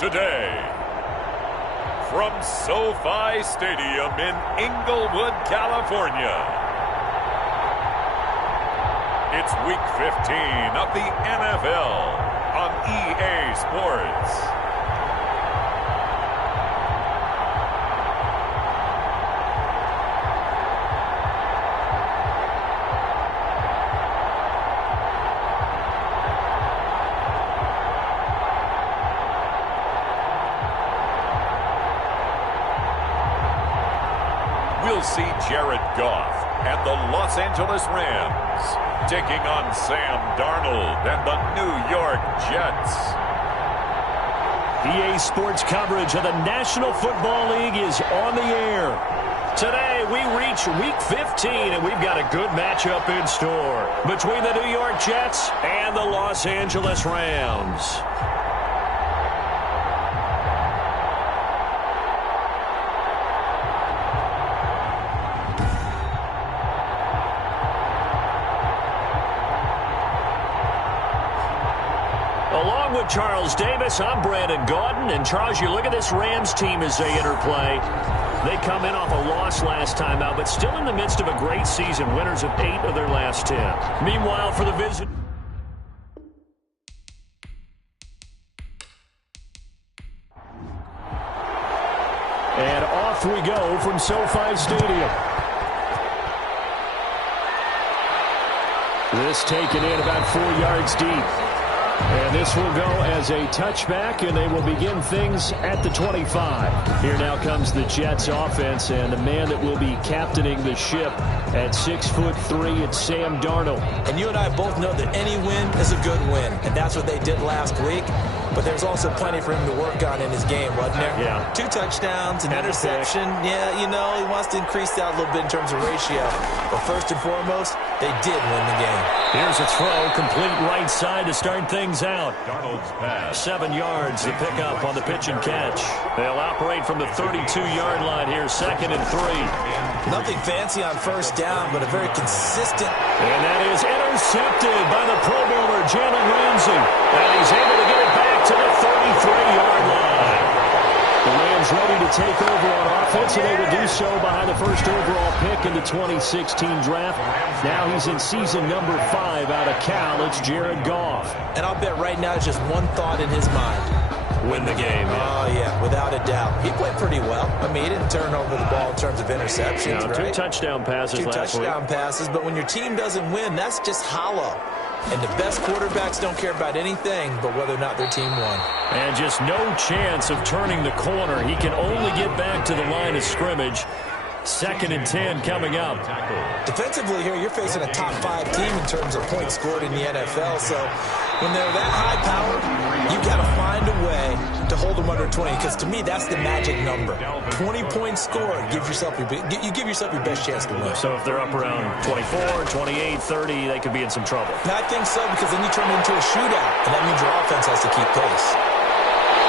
today. From SoFi Stadium in Inglewood, California, it's Week 15 of the NFL on EA Sports. We'll see Jared Goff and the Los Angeles Rams taking on Sam Darnold and the New York Jets. EA Sports coverage of the National Football League is on the air. Today we reach Week 15 and we've got a good matchup in store between the New York Jets and the Los Angeles Rams. Along with Charles Davis, I'm Brandon Gaudin. And Charles, you look at this Rams team as they interplay. They come in off a loss last time out, but still in the midst of a great season. Winners of 8 of their last 10. Meanwhile, for the visit. And off we go from SoFi Stadium. This taken in about 4 yards deep. And this will go as a touchback, and they will begin things at the 25. Here now comes the Jets offense, and the man that will be captaining the ship at 6'3", it's Sam Darnold. And you and I both know that any win is a good win, and that's what they did last week. But there's also plenty for him to work on in his game, wasn't there? Yeah. 2 touchdowns, an interception. Yeah, you know, he wants to increase that a little bit in terms of ratio. But first and foremost, they did win the game. Here's a throw, complete right side to start things out. Darnold's pass. 7 yards, the pickup on the pitch and catch. They'll operate from the 32-yard line here, 2nd and 3. Nothing fancy on first down, but a very consistent. And that is intercepted by the Pro Bowler, Jalen Ramsey. And he's able to get it back to the 33-yard line. The Rams ready to take over on offense, and they will do so behind the first overall pick in the 2016 draft. Now he's in season number 5 out of Cal. It's Jared Goff. And I'll bet right now it's just one thought in his mind. Win the game. Oh, yeah, without a doubt. He played pretty well. I mean, he didn't turn over the ball in terms of interceptions, right? 2 touchdown passes last week. 2 touchdown passes, but when your team doesn't win, that's just hollow. And the best quarterbacks don't care about anything but whether or not their team won. And just no chance of turning the corner. He can only get back to the line of scrimmage. 2nd and 10 coming up. Defensively here, you're facing a top 5 team in terms of points scored in the NFL. So when they're that high powered, you've got to find a way to hold them under 20. Because to me, that's the magic number. 20 points scored, you give yourself your best chance to win. So if they're up around 24, 28, 30, they could be in some trouble. And I think so, because then you turn it into a shootout. And that means your offense has to keep pace.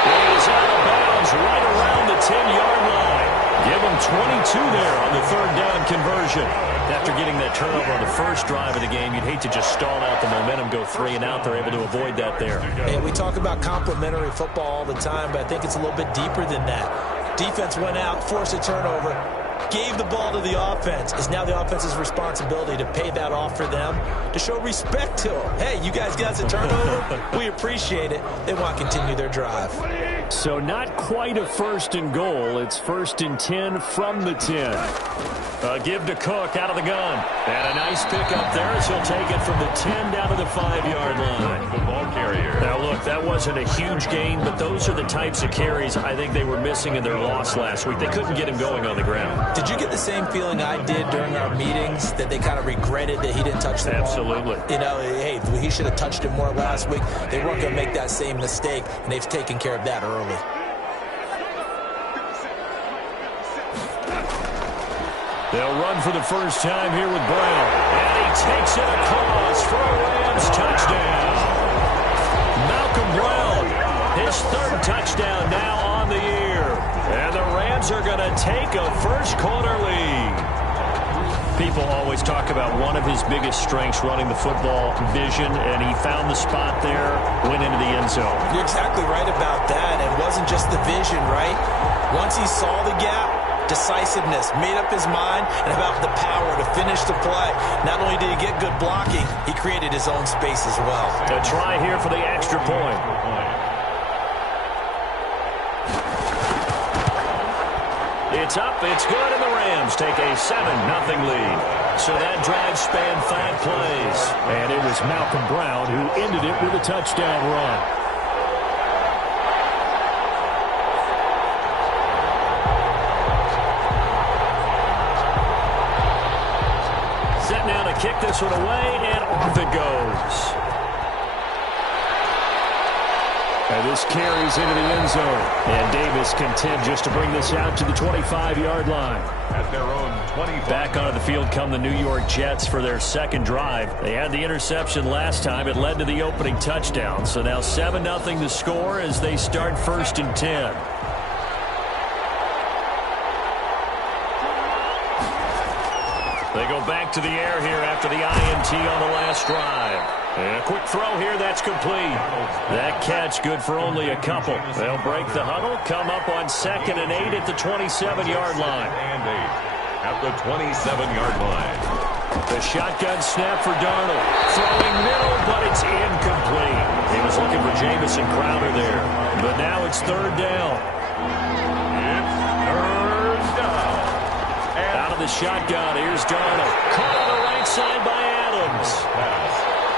He is out of bounds right around the 10-yard line. Give him 22 there on the 3rd down conversion. After getting that turnover on the first drive of the game, you'd hate to just stall out the momentum, go 3 and out. They're able to avoid that there. And we talk about complementary football all the time, but I think it's a little bit deeper than that. Defense went out, forced a turnover, gave the ball to the offense. It's now the offense's responsibility to pay that off for them, to show respect to them. Hey, you guys got a turnover? We appreciate it. They want to continue their drive. So not quite a 1st and goal. It's 1st and 10 from the 10. Give to Cook out of the gun. And a nice pickup there as he'll take it from the 10 down to the 5-yard line. The ball carrier. Now, look, that wasn't a huge gain, but those are the types of carries I think they were missing in their loss last week. They couldn't get him going on the ground. Did you get the same feeling I did during our meetings, that they kind of regretted that he didn't touch the ball? Absolutely. You know, hey, he should have touched it more last week. They weren't going to make that same mistake, and they've taken care of that early. They'll run for the first time here with Brown. And he takes it across for a Rams touchdown. Malcolm Brown, his 3rd touchdown now on the year. And the Rams are going to take a first quarter lead. People always talk about one of his biggest strengths running the football, vision, and he found the spot there, went into the end zone. You're exactly right about that. It wasn't just the vision, right? Once he saw the gap, decisiveness, made up his mind, and about the power to finish the play. Not only did he get good blocking, he created his own space as well. A try here for the extra point. It's up, it's good, and the Rams take a 7-0 lead. So that drive spanned 5 plays. And it was Malcolm Brown who ended it with a touchdown run. Set now to kick this one away, and off it goes. And this carries into the end zone. And Davis content just to bring this out to the 25-yard line. At their own 25. Back onto the field come the New York Jets for their second drive. They had the interception last time. It led to the opening touchdown. So now 7-0 the score as they start 1st and 10. They go back to the air here after the INT on the last drive. And a quick throw here, that's complete. That catch good for only a couple. They'll break the huddle, come up on 2nd and 8 at the 27-yard line. And 8 at the 27-yard line. The shotgun snap for Darnold. Throwing middle, but it's incomplete. He was looking for Jamison Crowder there. But now it's 3rd down. It's 3rd down. And out of the shotgun, here's Darnold. Caught on the right side by Adams.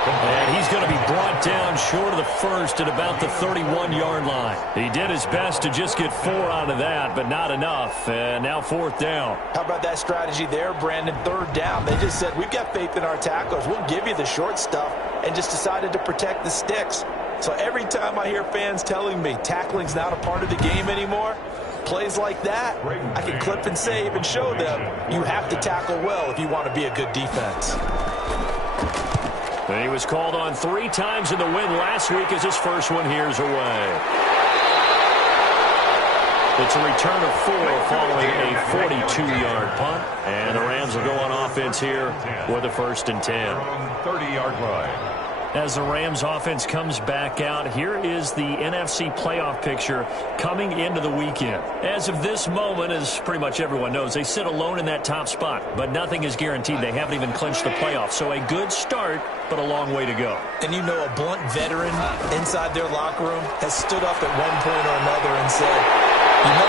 And he's going to be brought down short of the first at about the 31-yard line. He did his best to just get 4 out of that, but not enough. And now 4th down. How about that strategy there, Brandon? 3rd down. They just said, we've got faith in our tacklers. We'll give you the short stuff, and just decided to protect the sticks. So every time I hear fans telling me tackling's not a part of the game anymore, plays like that, I can clip and save and show them you have to tackle well if you want to be a good defense. And he was called on 3 times in the win last week as his first one here's away. It's a return of 4 following a 42-yard punt. And the Rams will go on offense here with a 1st and 10. 30-yard line. As the Rams offense comes back out, here is the NFC playoff picture coming into the weekend. As of this moment, as pretty much everyone knows, they sit alone in that top spot, but nothing is guaranteed. They haven't even clinched the playoffs, so a good start, but a long way to go. And you know, a blunt veteran inside their locker room has stood up at one point or another and said, you know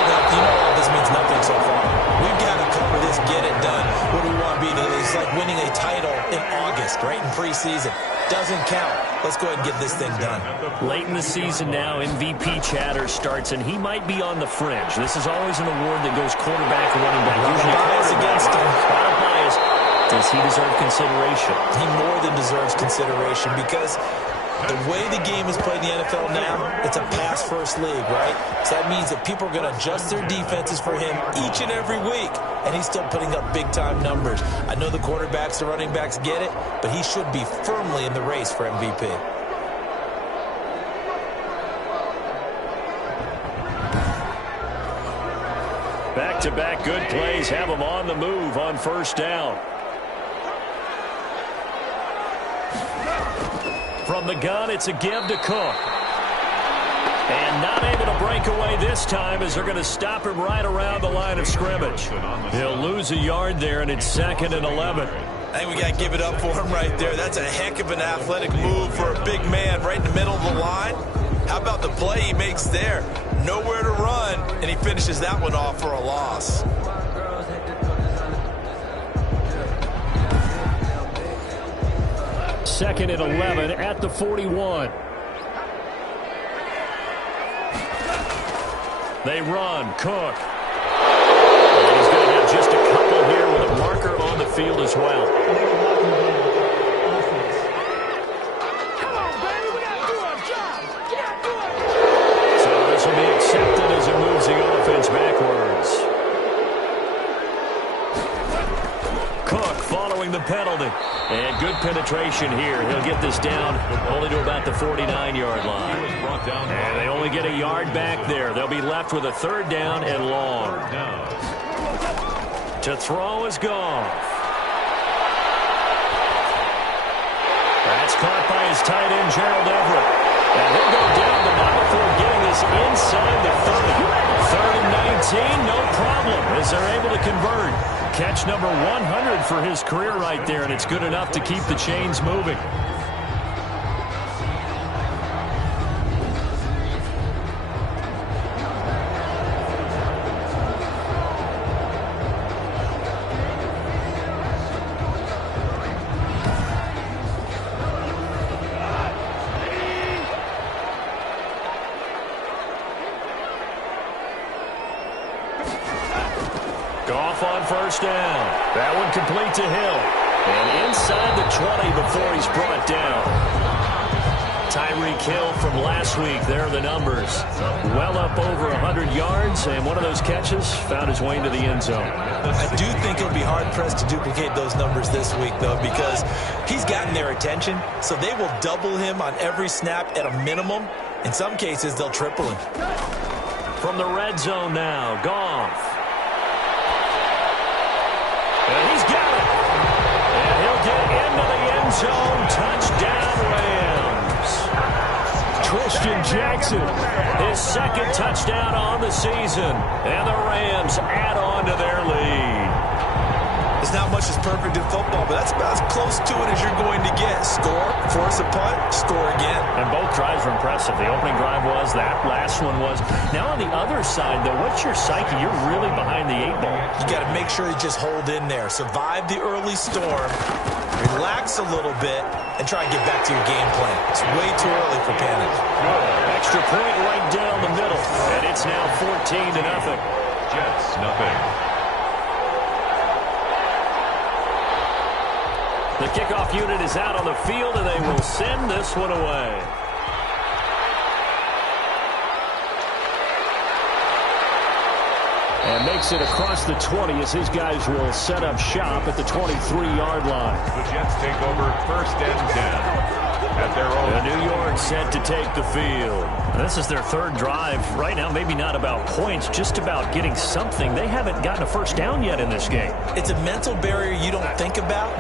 all this means nothing so far. We've got to cover this, get it done. What do we want to be? It's like winning a title in August, right, in preseason. Doesn't count. Let's go ahead and get this thing done. Late in the season now, MVP chatter starts, and he might be on the fringe. This is always an award that goes quarterback and running back. Usually bias against him. A lot of bias. Does he deserve consideration? He more than deserves consideration because the way the game is played in the NFL now, it's a pass-first league, right? So that means that people are going to adjust their defenses for him each and every week, and he's still putting up big-time numbers. I know the quarterbacks, the running backs get it, but he should be firmly in the race for MVP. Back-to-back good plays have him on the move on 1st down. From the gun, it's a give to Cook. And not able to break away this time as they're going to stop him right around the line of scrimmage. He'll lose a yard there, and it's 2nd and 11. I think we got to give it up for him right there. That's a heck of an athletic move for a big man right in the middle of the line. How about the play he makes there? Nowhere to run, and he finishes that one off for a loss. Second and 11 at the 41. They run. Cook. And he's going to have just a couple here with a marker on the field as well. So this will be accepted as it moves the offense backwards. Cook following the penalty. And good penetration here. He'll get this down only to about the 49-yard line. And they only get a yard back there. They'll be left with a 3rd down and long. To throw is Goff. That's caught by his tight end, Gerald Everett. And he'll go down, but not before getting this inside the 30. Third and 19, no problem, as they're able to convert. Catch number 100 for his career right there, and it's good enough to keep the chains moving. Goff on first down. That one complete to Hill. And inside the 20 before he's brought down. Tyreek Hill from last week. There are the numbers. Well up over 100 yards, and one of those catches found his way into the end zone. I do think it'll be hard-pressed to duplicate those numbers this week, though, because he's gotten their attention, so they will double him on every snap at a minimum. In some cases, they'll triple him. From the red zone now, Goff. And he's got it. And he'll get into the end zone. Touchdown, Rams. Christian Jackson, his second touchdown on the season. And the Rams add on to their lead. It's not much as perfect in football, but that's about as close to it as you're going to get. Score, force a punt, score again. And both drives were impressive. The opening drive was, that last one was. Now on the other side, though, what's your psyche? You're really behind the 8 ball. You got to make sure you just hold in there. Survive the early storm, relax a little bit, and try and get back to your game plan. It's way too early for panic. Extra point right down the middle. And it's now 14-0. Jets, nothing. The kickoff unit is out on the field, and they will send this one away. And makes it across the 20 as his guys will set up shop at the 23-yard line. The Jets take over first and 10 at their own. The New York set to take the field. This is their third drive. Right now, maybe not about points, just about getting something. They haven't gotten a first down yet in this game. It's a mental barrier you don't think about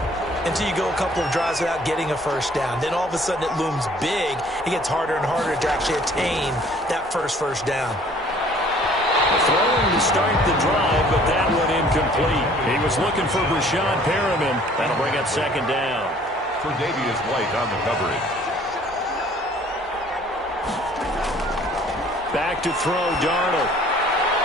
until you go a couple of drives without getting a first down. Then all of a sudden it looms big. It gets harder and harder to actually attain that first down. Throwing to start the drive, but that one incomplete. He was looking for Brashad Perriman. That'll bring up second down. For Davius White on the coverage. Back to throw, Darnold.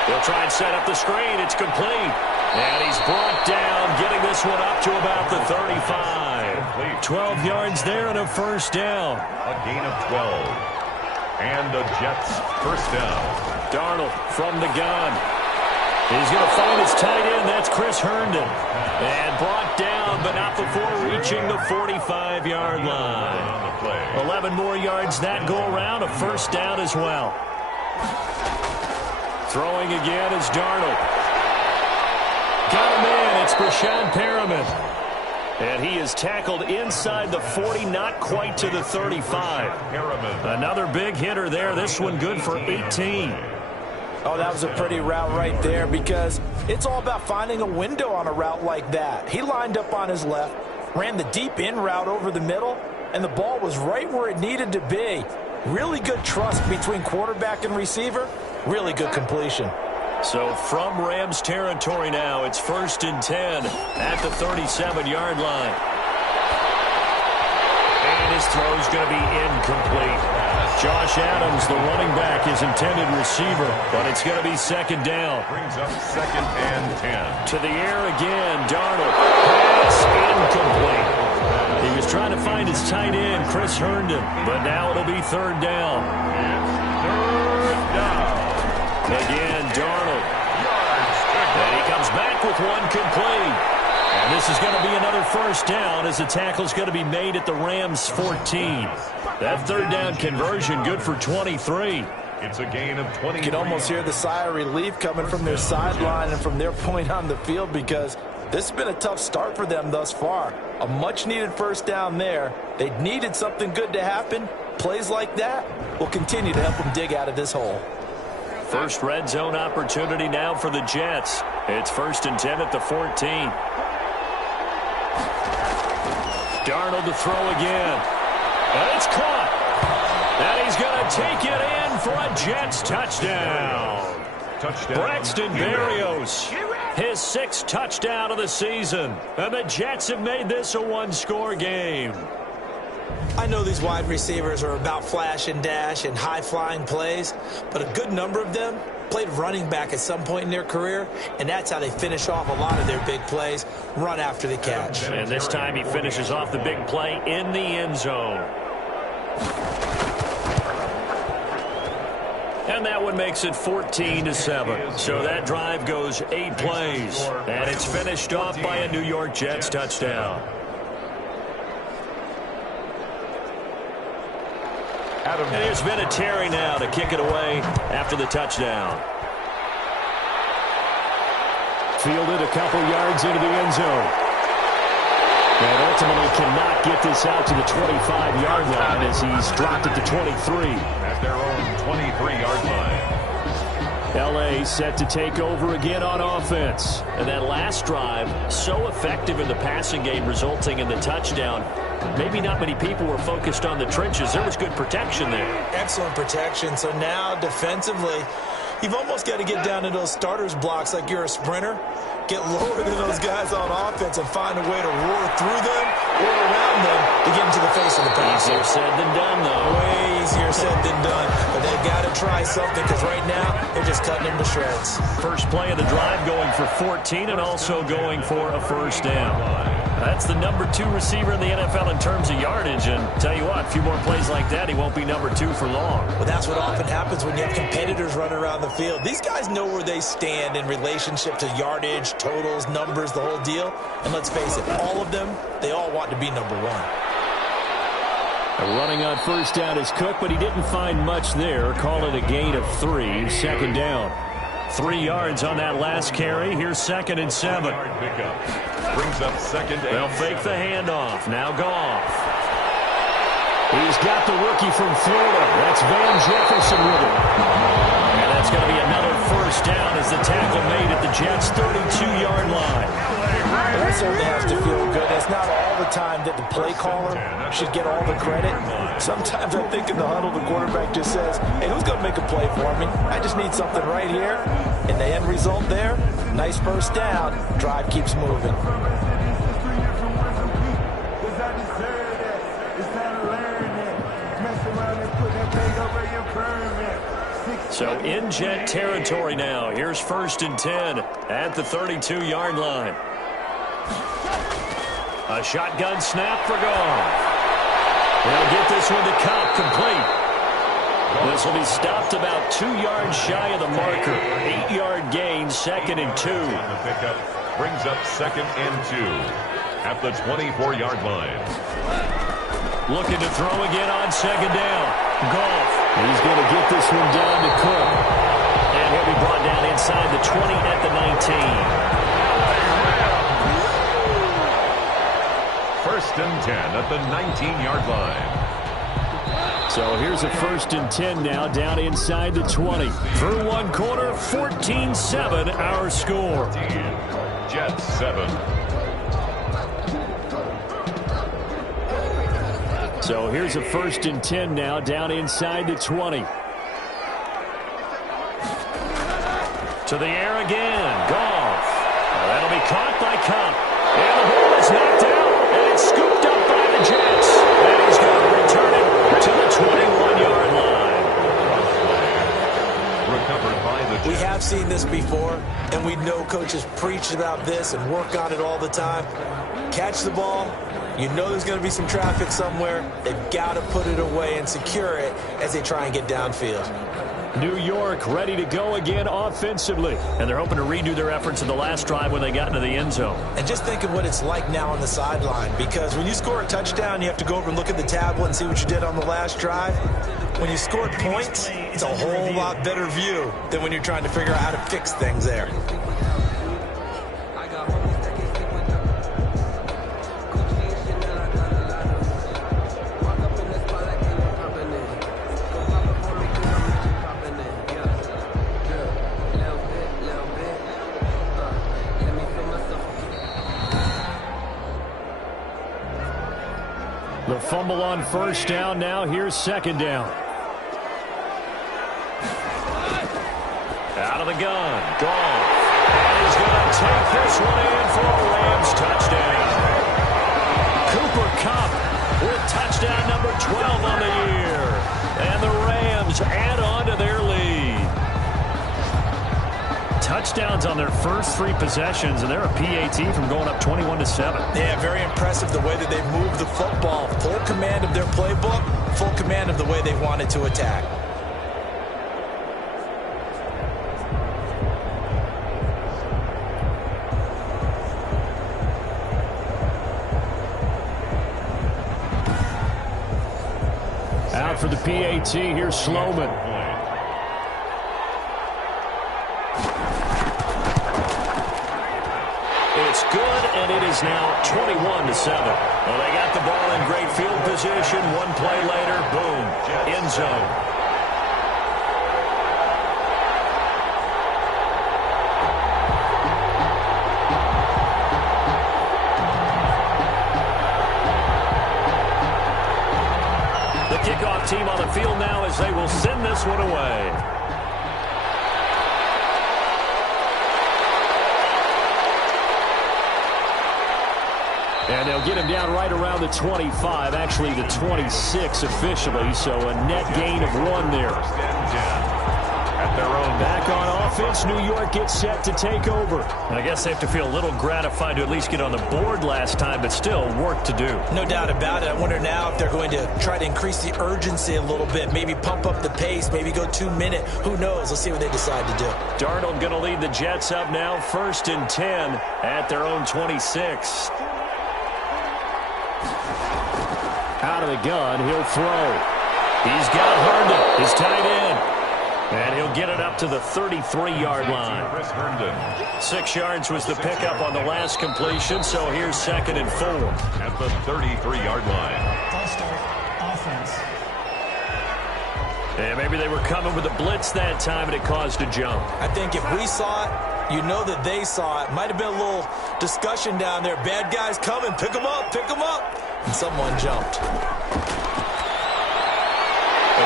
They'll try and set up the screen. It's complete. And he's brought down, getting this one up to about the 35. 12 yards there and a first down. A gain of 12. And the Jets first down. Darnold from the gun. He's going to find his tight end. That's Chris Herndon. And brought down, but not before reaching the 45-yard line. 11 more yards that go around. A first down as well. Throwing again is Darnold. Got him in. It's Brashad Perriman. And he is tackled inside the 40, not quite to the 35. Another big hitter there. This one good for 18. Oh, that was a pretty route right there because it's all about finding a window on a route like that. He lined up on his left, ran the deep in route over the middle, and the ball was right where it needed to be. Really good trust between quarterback and receiver. Really good completion. So from Rams territory now, it's first and 10 at the 37-yard line. And his throw's going to be incomplete. Josh Adams, the running back, his intended receiver, but it's going to be second down. Brings up second and 10. To the air again, Darnold. Pass incomplete. He was trying to find his tight end, Chris Herndon, but now it'll be third down. Third down. Again, Darnold. And he comes back with one complete. And this is going to be another first down as the tackle's going to be made at the Rams 14. That third down conversion good for 23. It's a gain of 20. You can almost hear the sigh of relief coming from their sideline and from their point on the field because this has been a tough start for them thus far. A much-needed first down there. They needed something good to happen. Plays like that will continue to help them dig out of this hole. First red zone opportunity now for the Jets. It's first and 10 at the 14. Darnold to throw again. And it's caught. And he's going to take it in for a Jets touchdown. Braxton Berrios, his 6th touchdown of the season. And the Jets have made this a one-score game. I know these wide receivers are about flash and dash and high-flying plays, but a good number of them played running back at some point in their career, and that's how they finish off a lot of their big plays, run after the catch. And this time he finishes off the big play in the end zone. And that one makes it 14-7. So that drive goes 8 plays, and it's finished off by a New York Jets touchdown. And there's been a Terry now to kick it away after the touchdown. Fielded a couple yards into the end zone. And ultimately cannot get this out to the 25-yard line as he's dropped at the 23. At their own 23-yard line. L.A. set to take over again on offense. And that last drive, so effective in the passing game, resulting in the touchdown. Maybe not many people were focused on the trenches. There was good protection there. Excellent protection. So now defensively, you've almost got to get down to those starters blocks like you're a sprinter. Get lower than those guys on offense and find a way to roar through them or around them to get into the face of the pass. Easier said than done, though. Way easier said than done. But they've got to try something because right now they're just cutting them to shreds. First play of the drive going for 14 and also going for a first down. That's the number 2 receiver in the NFL in terms of yardage. And tell you what, a few more plays like that, he won't be number 2 for long. Well, that's what often happens when you have competitors running around the field. These guys know where they stand in relationship to yardage, totals, numbers, the whole deal. And let's face it, all of them, they all want to be number 1. Running on first down is Cook, but he didn't find much there. Call it a gain of 3, second down. 3 yards on that last carry. Here's 2nd and 7. Brings up 2nd and They'll fake the handoff. Now Goff. He's got the rookie from Florida. That's Van Jefferson with him. And that's going to be another first down as the tackle made at the Jets' 32-yard line. That certainly has to feel good. It's not all the time that the play caller should get all the credit. Sometimes I think in the huddle, the quarterback just says, hey, who's going to make a play for me? I just need something right here. And the end result there, nice first down. Drive keeps moving. So in Jet territory now. Here's 1st and 10 at the 32-yard line. A shotgun snap for Goff. They'll get this one to Cobb, complete. This will be stopped about 2 yards shy of the marker. 8-yard gain, 2nd and 2. The pickup brings up 2nd and 2 at the 24-yard line. Looking to throw again on 2nd down. Goff. He's going to get this one down to Cook. And he'll be brought down inside the 20 at the 19. 1st and 10 at the 19-yard line. So here's a 1st and 10 now, down inside the 20. Through one quarter, 14-7 our score. Jets 7. So here's a 1st and 10 now, down inside the 20. To the air again. Goff. That'll be caught by Cobb. And the ball is knocked out. And it's scooped up by the Jets. And he's going to return it to the 21-yard line. Recovered by the Jets. We have seen this before, and we know coaches preach about this and work on it all the time. Catch the ball. You know there's going to be some traffic somewhere. They've got to put it away and secure it as they try and get downfield. New York ready to go again offensively. And they're hoping to redo their efforts in the last drive when they got into the end zone. And just think of what it's like now on the sideline, because when you score a touchdown, you have to go over and look at the tablet and see what you did on the last drive. When you scored points, it's a whole lot better view than when you're trying to figure out how to fix things there. fumble on first down. Now here's second down. Out of the gun. Goff. And he's going to take this one in for a Rams touchdown. Cooper Kupp with touchdown number 12 on the year. And the Rams add on to their lead. Touchdowns on their first 3 possessions, and they're a PAT from going up 21-7. Yeah, very impressive the way that they've moved the football. Full command of their playbook, full command of the way they wanted to attack. Out for the PAT, here's Sloman. It's good, and it is now 21-7. Well, they got the ball in great field position. One play later, boom, end zone. The kickoff team on the field now as they will send this one away. And they'll get him down right around the 25, actually the 26 officially, so a net gain of 1 there. At their own. Back on offense, New York gets set to take over. And I guess they have to feel a little gratified to at least get on the board last time, but still work to do. No doubt about it. I wonder now if they're going to try to increase the urgency a little bit, maybe pump up the pace, maybe go 2 minute. Who knows? Let's see what they decide to do. Darnold going to lead the Jets up now, 1st and 10 at their own 26. Out of the gun, he'll throw. He's got Herndon, his tight end. And he'll get it up to the 33-yard line. 6 yards was the pickup on the last completion, so here's 2nd and 4. At the 33-yard line. False start, offense. And maybe they were coming with a blitz that time, and it caused a jump. I think if we saw it, you know that they saw it. Might have been a little discussion down there. Bad guys coming. Pick them up. Pick them up. And someone jumped. A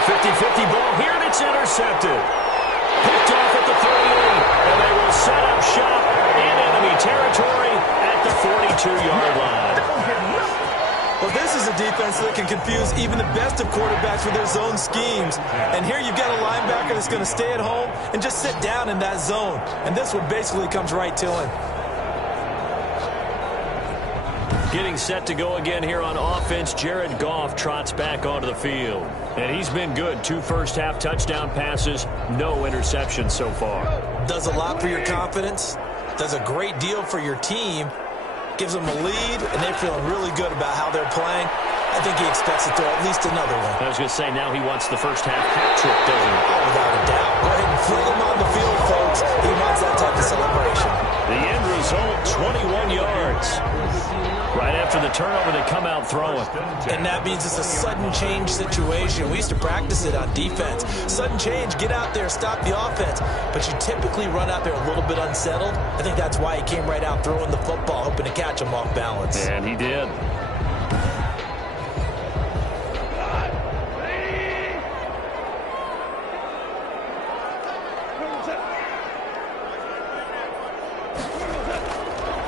50-50 ball here, and it's intercepted. Picked off at the 38, and they will set up shop in enemy territory at the 42-yard line. Well, this is a defense that can confuse even the best of quarterbacks with their zone schemes. And here you've got a linebacker that's going to stay at home and just sit down in that zone. And this one basically comes right to him. Getting set to go again here on offense, Jared Goff trots back onto the field. And he's been good. 2 first-half touchdown passes, no interceptions so far. Does a lot for your confidence. Does a great deal for your team. Gives them a lead, and they're feeling really good about how they're playing. I think he expects to throw at least another one. I was going to say, now he wants the first-half hat trick, doesn't he? Oh, without a doubt. Go ahead and fling him on the field, folks. He wants that type of celebration. The end result, 21 yards. Right after the turnover, they come out throwing. And that means it's a sudden change situation. We used to practice it on defense. Sudden change, get out there, stop the offense. But you typically run out there a little bit unsettled. I think that's why he came right out throwing the football, hoping to catch him off balance. And he did.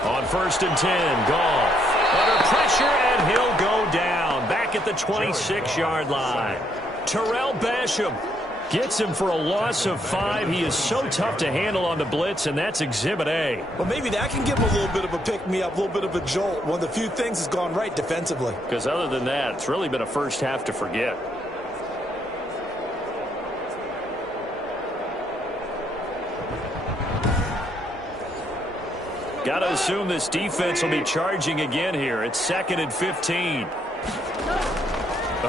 On 1st and 10, Goff. Under pressure, and he'll go down. Back at the 26-yard line. Terrell Basham gets him for a loss of 5. He is so tough to handle on the blitz, and that's Exhibit A. Well, maybe that can give him a little bit of a pick-me-up, a little bit of a jolt. One of the few things that's gone right defensively. Because other than that, it's really been a first half to forget. Got to assume this defense will be charging again here. It's 2nd and 15.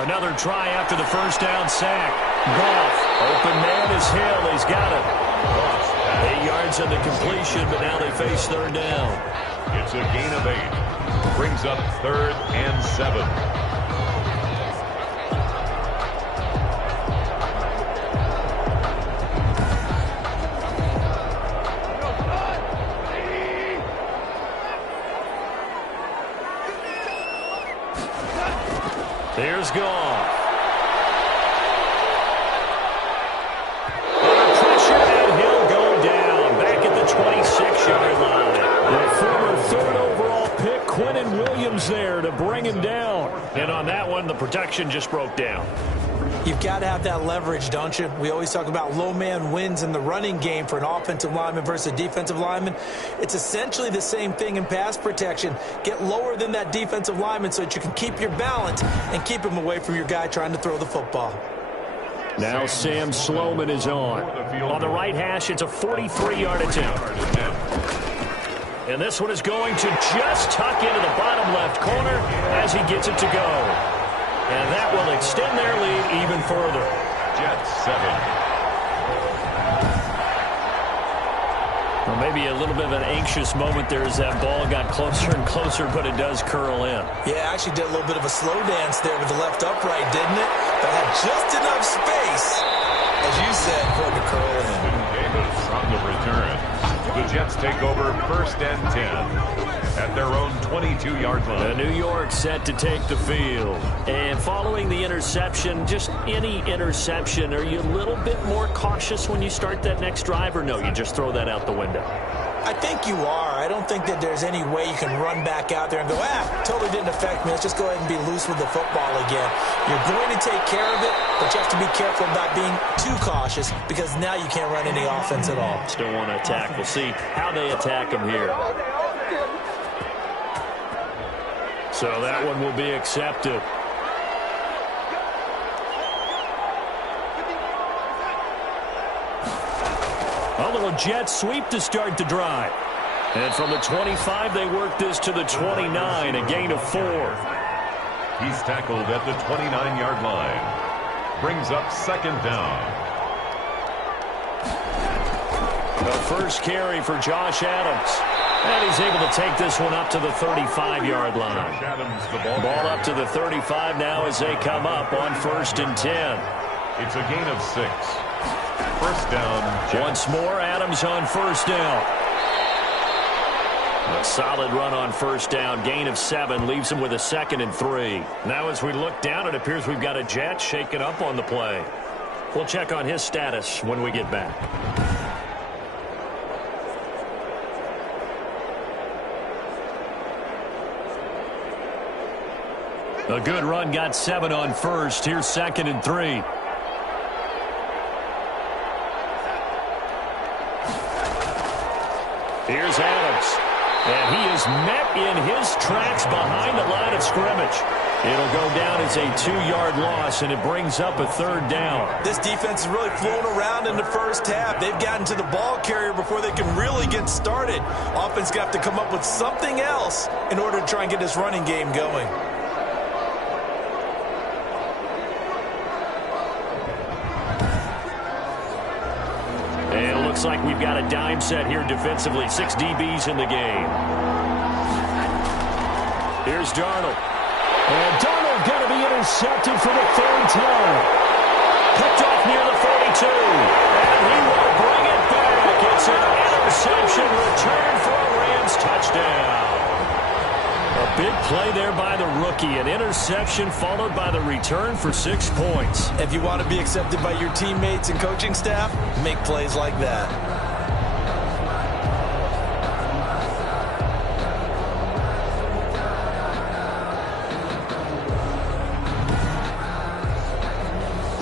Another try after the first down sack. Goff, open man is Hill. He's got it. 8 yards on the completion, but now they face 3rd down. It's a gain of 8. Brings up 3rd and 7. is Goff. Under pressure, and he'll go down. Back at the 26-yard line. The former third overall pick, Quinnen Williams, there to bring him down. And on that one, the protection just broke down. You've got to have that leverage, don't you? We always talk about low man wins in the running game for an offensive lineman versus a defensive lineman. It's essentially the same thing in pass protection. Get lower than that defensive lineman so that you can keep your balance and keep him away from your guy trying to throw the football. Now Sam Sloman is on. On the right hash, it's a 43-yard attempt. And this one is going to just tuck into the bottom left corner as he gets it to go. And that will extend their lead even further. Jets 7. Well, maybe a little bit of an anxious moment there as that ball got closer and closer, but it does curl in. Yeah, actually did a little bit of a slow dance there with the left upright, didn't it? But had just enough space, as you said, for it to curl in. Davis on the return. The Jets take over 1st and 10 at their own 22-yard line. New York set to take the field. And following the interception, just any interception, are you a little bit more cautious when you start that next drive, or no, you just throw that out the window? I think you are. I don't think that there's any way you can run back out there and go, totally didn't affect me. Let's just go ahead and be loose with the football again. You're going to take care of it, but you have to be careful about being too cautious because now you can't run any offense at all. Still want to attack. We'll see how they attack him here. So that one will be accepted. A little jet sweep to start the drive. And from the 25, they work this to the 29, a gain of 4. He's tackled at the 29-yard line. Brings up 2nd down. The first carry for Josh Adams. And he's able to take this one up to the 35-yard line. Ball up to the 35 now as they come up on 1st and 10. It's a gain of 6. 1st down. Jets. Once more, Adams on 1st down. A solid run on 1st down. Gain of 7 leaves him with a 2nd and 3. Now as we look down, it appears we've got a Jet shaken up on the play. We'll check on his status when we get back. A good run, got 7 on 1st. Here's 2nd and 3. Here's Adams. And he is met in his tracks behind the line of scrimmage. It'll go down as a 2-yard loss, and it brings up a 3rd down. This defense has really flown around in the first half. They've gotten to the ball carrier before they can really get started. Offense got to come up with something else in order to try and get this running game going. And it looks like we've got a dime set here defensively. 6 DBs in the game. Here's Darnold. And Darnold going to be intercepted for the 3rd time. Picked off near the 42. And he will bring it back. It's an interception return for a Rams touchdown. A big play there by the rookie. An interception followed by the return for 6 points. If you want to be accepted by your teammates and coaching staff, make plays like that.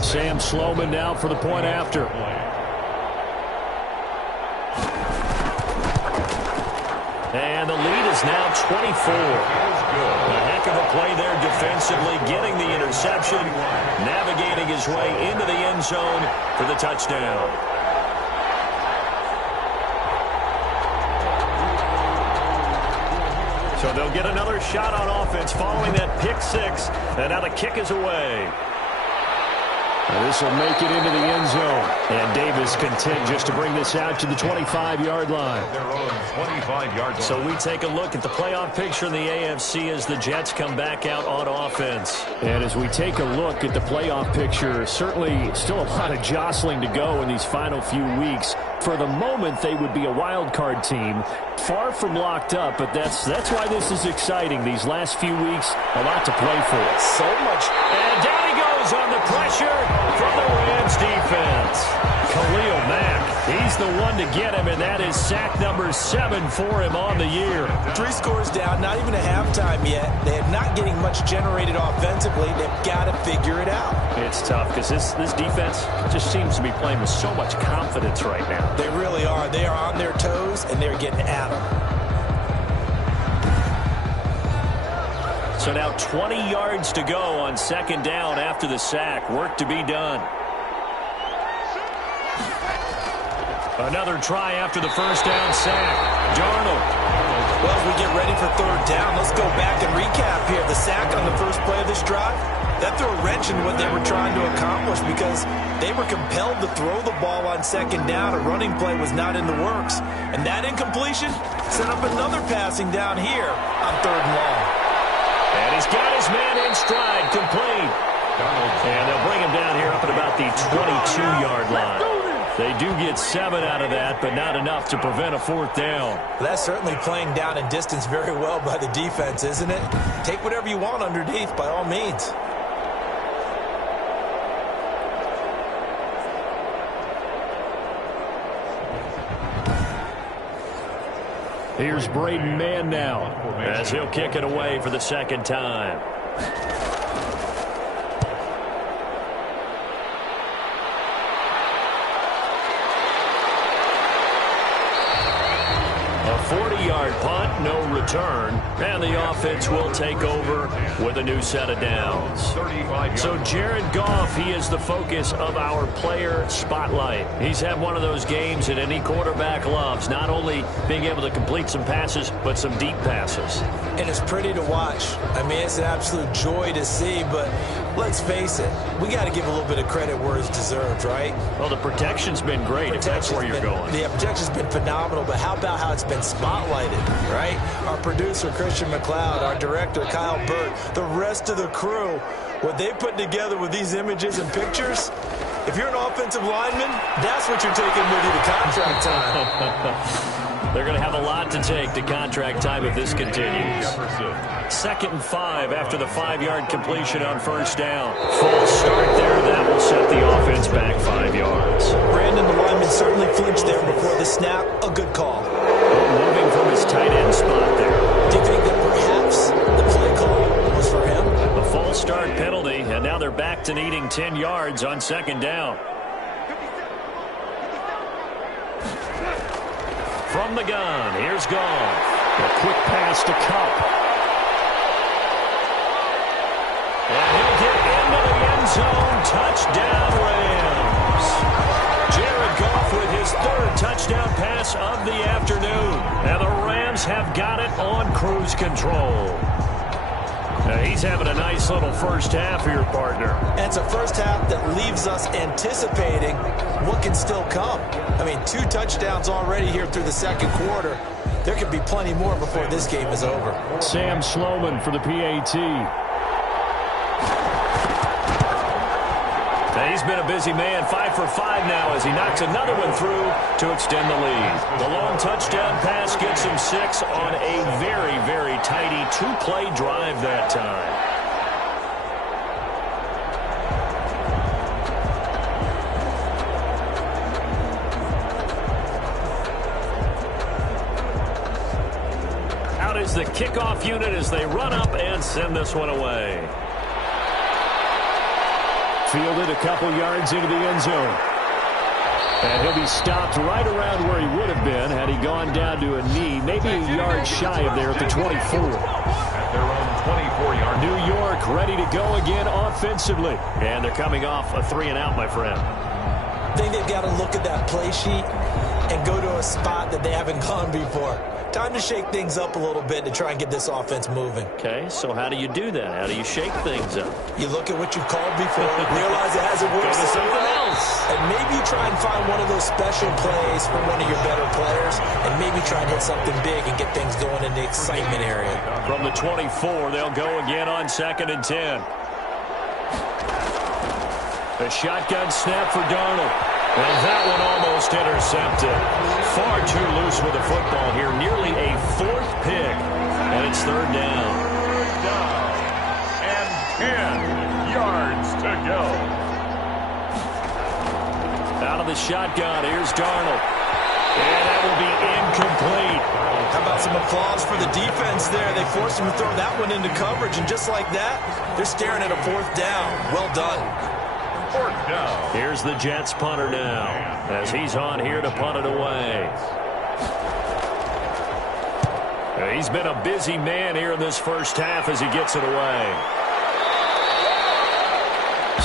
Sam Sloman now for the point after. And the lead is now 24. A heck of a play there defensively, getting the interception, navigating his way into the end zone for the touchdown. So they'll get another shot on offense following that pick 6, and now the kick is away. This will make it into the end zone. And Davis content just to bring this out to the 25-yard line. Their own 25-yard line. So we take a look at the playoff picture in the AFC as the Jets come back out on offense. And as we take a look at the playoff picture, certainly still a lot of jostling to go in these final few weeks. for the moment, they would be a wild card team. Far from locked up, but that's why this is exciting. These last few weeks, a lot to play for. So much. And down he goes on the pressure from the Rams defense. Khalil Mack, he's the one to get him, and that is sack number 7 for him on the year. 3 scores down, not even a halftime yet. They're not getting much generated offensively. They've got to figure it out. It's tough because this defense just seems to be playing with so much confidence right now. They really are. They are on their toes, and they're getting at them. So now 20 yards to go on second down after the sack. Work to be done. Another try after the first down sack. Darnold. Well, as we get ready for third down, let's go back and recap here. The sack on the first play of this drive, that threw a wrench in what they were trying to accomplish because they were compelled to throw the ball on second down. A running play was not in the works. And that incompletion set up another passing down here on third and long. And he's got his man in stride, complete. And they'll bring him down here up at about the 22-yard line. They do get 7 out of that, but not enough to prevent a fourth down. That's certainly playing down in distance very well by the defense, isn't it? Take whatever you want underneath, by all means. Here's Braden Mann now, as he'll kick it away for the second time. A 40-yard punt, no return, and the offense will take over with a new set of downs. So Jared Goff, he is the focus of our player spotlight. He's had one of those games that any quarterback loves, not only being able to complete some passes, but some deep passes. And it's pretty to watch. I mean, it's an absolute joy to see, but let's face it, we got to give a little bit of credit where it's deserved, right? Well, the protection's been great, if that's where you're going. The protection's been phenomenal, but how about how it's been spotlighted, right? Our producer, Christian McLeod, our director, Kyle Burt, the rest of the crew, what they put together with these images and pictures, if you're an offensive lineman, that's what you're taking with you to contract time. They're going to have a lot to take to contract time if this continues. 2nd and 5 after the 5-yard completion on first down. False start there. That will set the offense back 5 yards. Brandon, the lineman, certainly flinched there before the snap. A good call. Moving from his tight end spot there. Do you think that perhaps the play call was for him? A false start penalty, and now they're back to needing 10 yards on second down. From the gun, here's Goff. A quick pass to Cup. And he'll get into the end zone. Touchdown, Rams. Jared Goff with his 3rd touchdown pass of the afternoon. And the Rams have got it on cruise control. He's having a nice little first half here, partner. And it's a first half that leaves us anticipating what can still come. I mean, 2 touchdowns already here through the second quarter. There could be plenty more before this game is over. Sam Sloman for the PAT. He's been a busy man, 5 for 5 now as he knocks another one through to extend the lead. The long touchdown pass gets him 6 on a very, very tidy 2-play drive that time. Out is the kickoff unit as they run up and send this one away. Fielded a couple yards into the end zone. And he'll be stopped right around where he would have been had he gone down to a knee, maybe a yard shy of there at the 24. At their own 24-yard. New York ready to go again offensively. And they're coming off a 3-and-out, my friend. I think they've got to look at that play sheet and go to a spot that they haven't gone before. Time to shake things up a little bit to try and get this offense moving. Okay, so how do you do that? How do you shake things up? You look at what you've called before, realize it hasn't worked so well, and maybe try and find one of those special plays from one of your better players, and maybe try and hit something big and get things going in the excitement area. From the 24, they'll go again on 2nd and 10. A shotgun snap for Darnold. And that one almost intercepted. Far too loose with the football here. Nearly a fourth pick. And it's third down. Third down. And 10 yards to go. Out of the shotgun, here's Darnold. And that will be incomplete. How about some applause for the defense there? They forced him to throw that one into coverage, and just like that, they're staring at a fourth down. Well done. Fourth down. Here's the Jets punter now, as he's on here to punt it away. He's been a busy man here in this first half as he gets it away.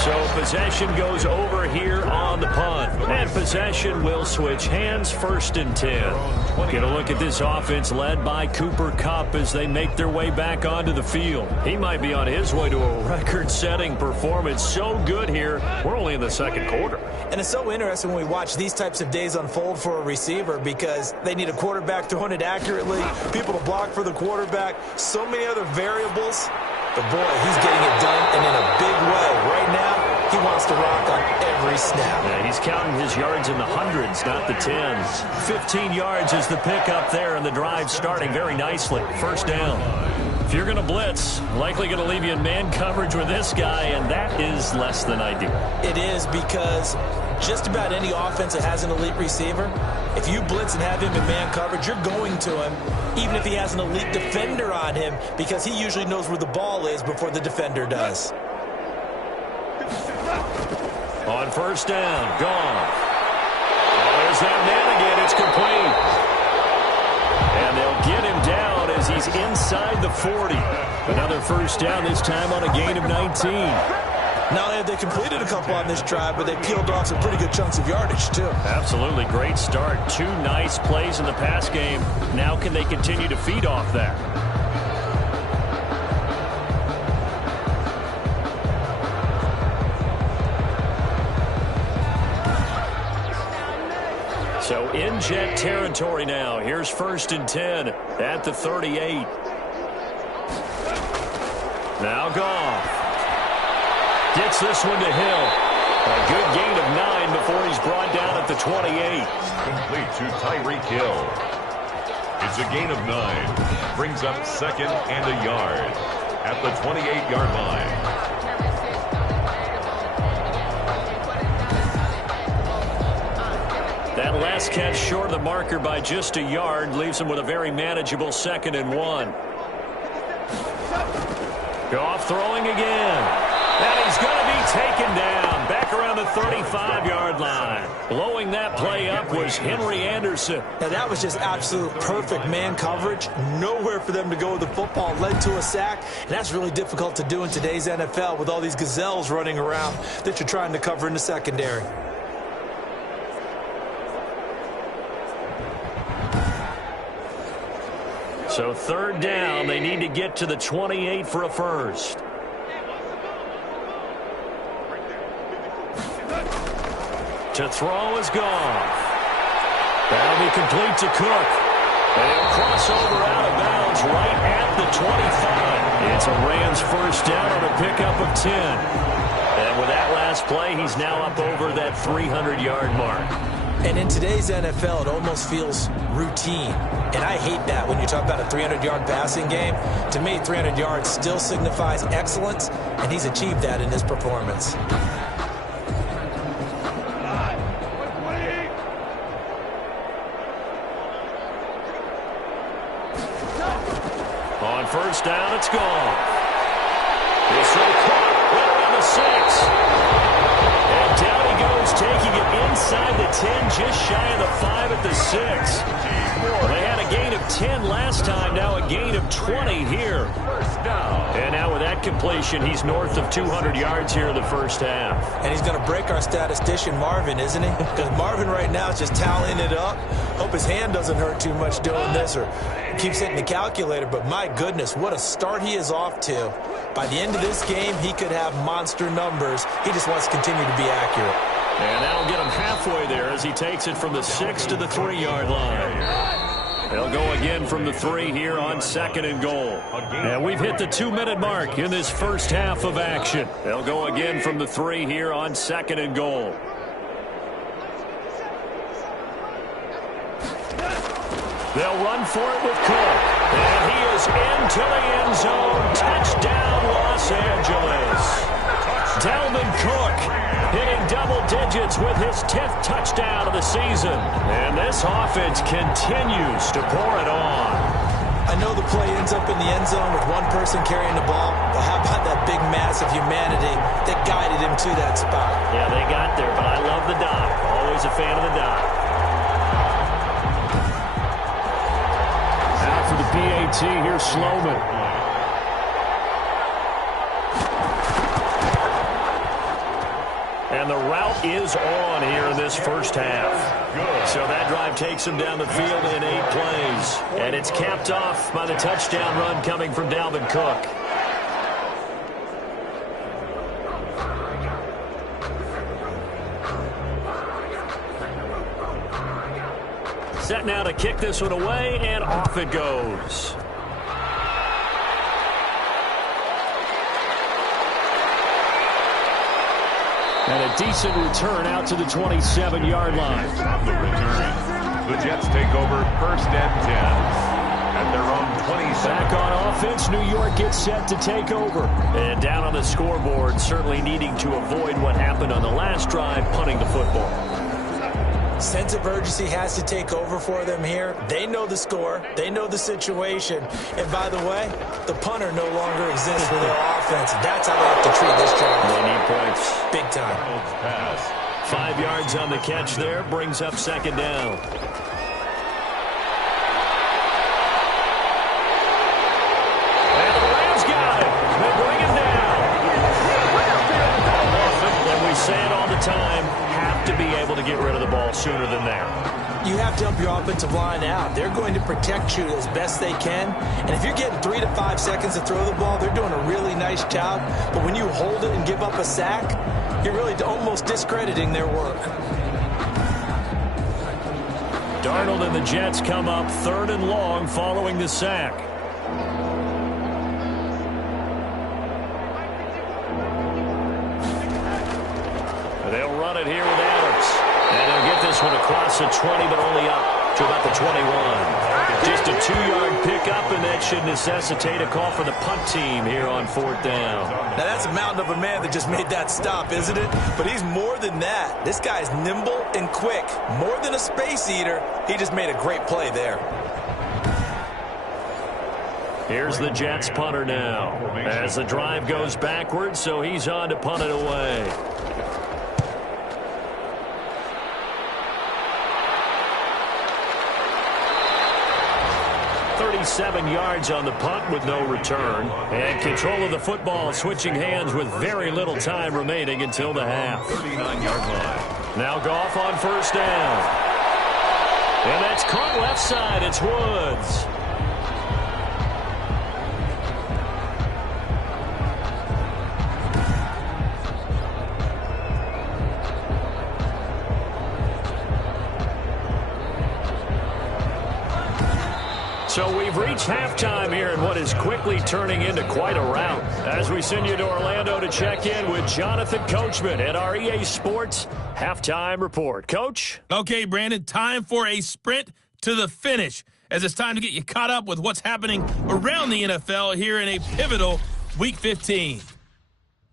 So possession goes over here on the punt. And possession will switch hands, 1st and 10. Get a look at this offense led by Cooper Kupp as they make their way back onto the field. He might be on his way to a record-setting performance. So good here. We're only in the second quarter. And it's so interesting when we watch these types of days unfold for a receiver because they need a quarterback throwing it accurately, people to block for the quarterback, so many other variables. But, boy, he's getting it done, and in a big way. Right now, he wants to rock on every snap. Yeah, he's counting his yards in the hundreds, not the tens. 15 yards is the pickup there, and the drive starting very nicely. First down. If you're going to blitz, likely going to leave you in man coverage with this guy, and that is less than ideal. It is because just about any offense that has an elite receiver, if you blitz and have him in man coverage, you're going to him, even if he has an elite defender on him, because he usually knows where the ball is before the defender does. On first down, gone. Oh, there's that man again. It's complete. And they'll get him down as he's inside the 40. Another first down, this time on a gain of 19. Not only have they completed a couple on this drive, but they peeled off some pretty good chunks of yardage, too. Absolutely. Great start. 2 nice plays in the pass game. Now can they continue to feed off that? So in Jet territory now. Here's 1st and 10 at the 38. Now Goff. Gets this one to Hill. A good gain of 9 before he's brought down at the 28. Complete to Tyreek Hill. It's a gain of 9. Brings up 2nd and a yard at the 28-yard line. That last catch short of the marker by just a yard leaves him with a very manageable 2nd and 1. Goff throwing again. And he's going to be taken down back around the 35-yard line. Blowing that play up was Henry Anderson. Now, that was just absolute perfect man coverage. Nowhere for them to go with the football. Led to a sack. And that's really difficult to do in today's NFL with all these gazelles running around that you're trying to cover in the secondary. So 3rd down, they need to get to the 28 for a first. To throw is Goff. That'll be complete to Cook. And he'll cross over out of bounds right at the 25. It's a Rams first down on a pickup of 10. And with that last play, he's now up over that 300-yard mark. And in today's NFL, it almost feels routine. And I hate that when you talk about a 300-yard passing game. To me, 300 yards still signifies excellence, and he's achieved that in his performance. On first down, it's gone. This one caught right around the 6. And down he goes, taking it inside the 10, just shy of the 5 at the 6. They had a gain of 10 last time, now a gain of 20 here. And now with that completion, he's north of 200 yards here in the first half. And he's going to break our statistician, Marvin, isn't he? Because Marvin right now is just tallying it up. Hope his hand doesn't hurt too much doing this or keeps hitting the calculator. But my goodness, what a start he is off to. By the end of this game, he could have monster numbers. He just wants to continue to be accurate. And that'll get him halfway there as he takes it from the 6 to the 3-yard line. They'll go again from the 3 here on 2nd and goal. And we've hit the 2-minute mark in this first half of action. They'll go again from the 3 here on 2nd and goal. They'll run for it with Cook. And he is into the end zone. Touchdown, Los Angeles. Dalvin Cook hitting double digits with his 10th touchdown of the season. And this offense continues to pour it on. I know the play ends up in the end zone with one person carrying the ball, but how about that big mass of humanity that guided him to that spot? Yeah, they got there, but I love the dive. Always a fan of the dive. Out for the PAT, here's Sloman. And the route is on here in this first half. So that drive takes him down the field in 8 plays. And it's capped off by the touchdown run coming from Dalvin Cook. Set now to kick this one away, and off it goes. And a decent return out to the 27-yard line. The return. The Jets take over 1st and 10 at their own 27. Back on offense, New York gets set to take over. And down on the scoreboard, certainly needing to avoid what happened on the last drive, punting the football. Sense of urgency has to take over for them here. They know the score. They know the situation. And by the way, the punter no longer exists for their offense. That's how they have to treat this drive. They need points. Big time. Pass. 5 yards on the catch there. Brings up 2nd down. And the Rams got it. They bring him down. And we say it all the time. Have to be able to get rid of the ball sooner than that. You have to help your offensive line out. They're going to protect you as best they can. And if you're getting 3 to 5 seconds to throw the ball, they're doing a really nice job. But when you hold it and give up a sack, you're really almost discrediting their work. Darnold and the Jets come up 3rd and long following the sack. They'll run it here with Adams. And they'll get this one across the 20, but only up to about the 21. Just a 2-yard pickup, and that should necessitate a call for the punt team here on 4th down. Now, that's a mountain of a man that just made that stop, isn't it? But he's more than that. This guy's nimble and quick. More than a space eater, he just made a great play there. Here's the Jets punter now. As the drive goes backwards, so he's on to punt it away. 37 yards on the punt with no return. And control of the football switching hands with very little time remaining until the half. 39-yard line. Now Goff on 1st down. And that's caught left side. It's Woods. So we've reached halftime here in what is quickly turning into quite a rout. As we send you to Orlando to check in with Jonathan Coachman at our EA Sports Halftime Report. Coach? Okay, Brandon, time for a sprint to the finish, as it's time to get you caught up with what's happening around the NFL here in a pivotal Week 15.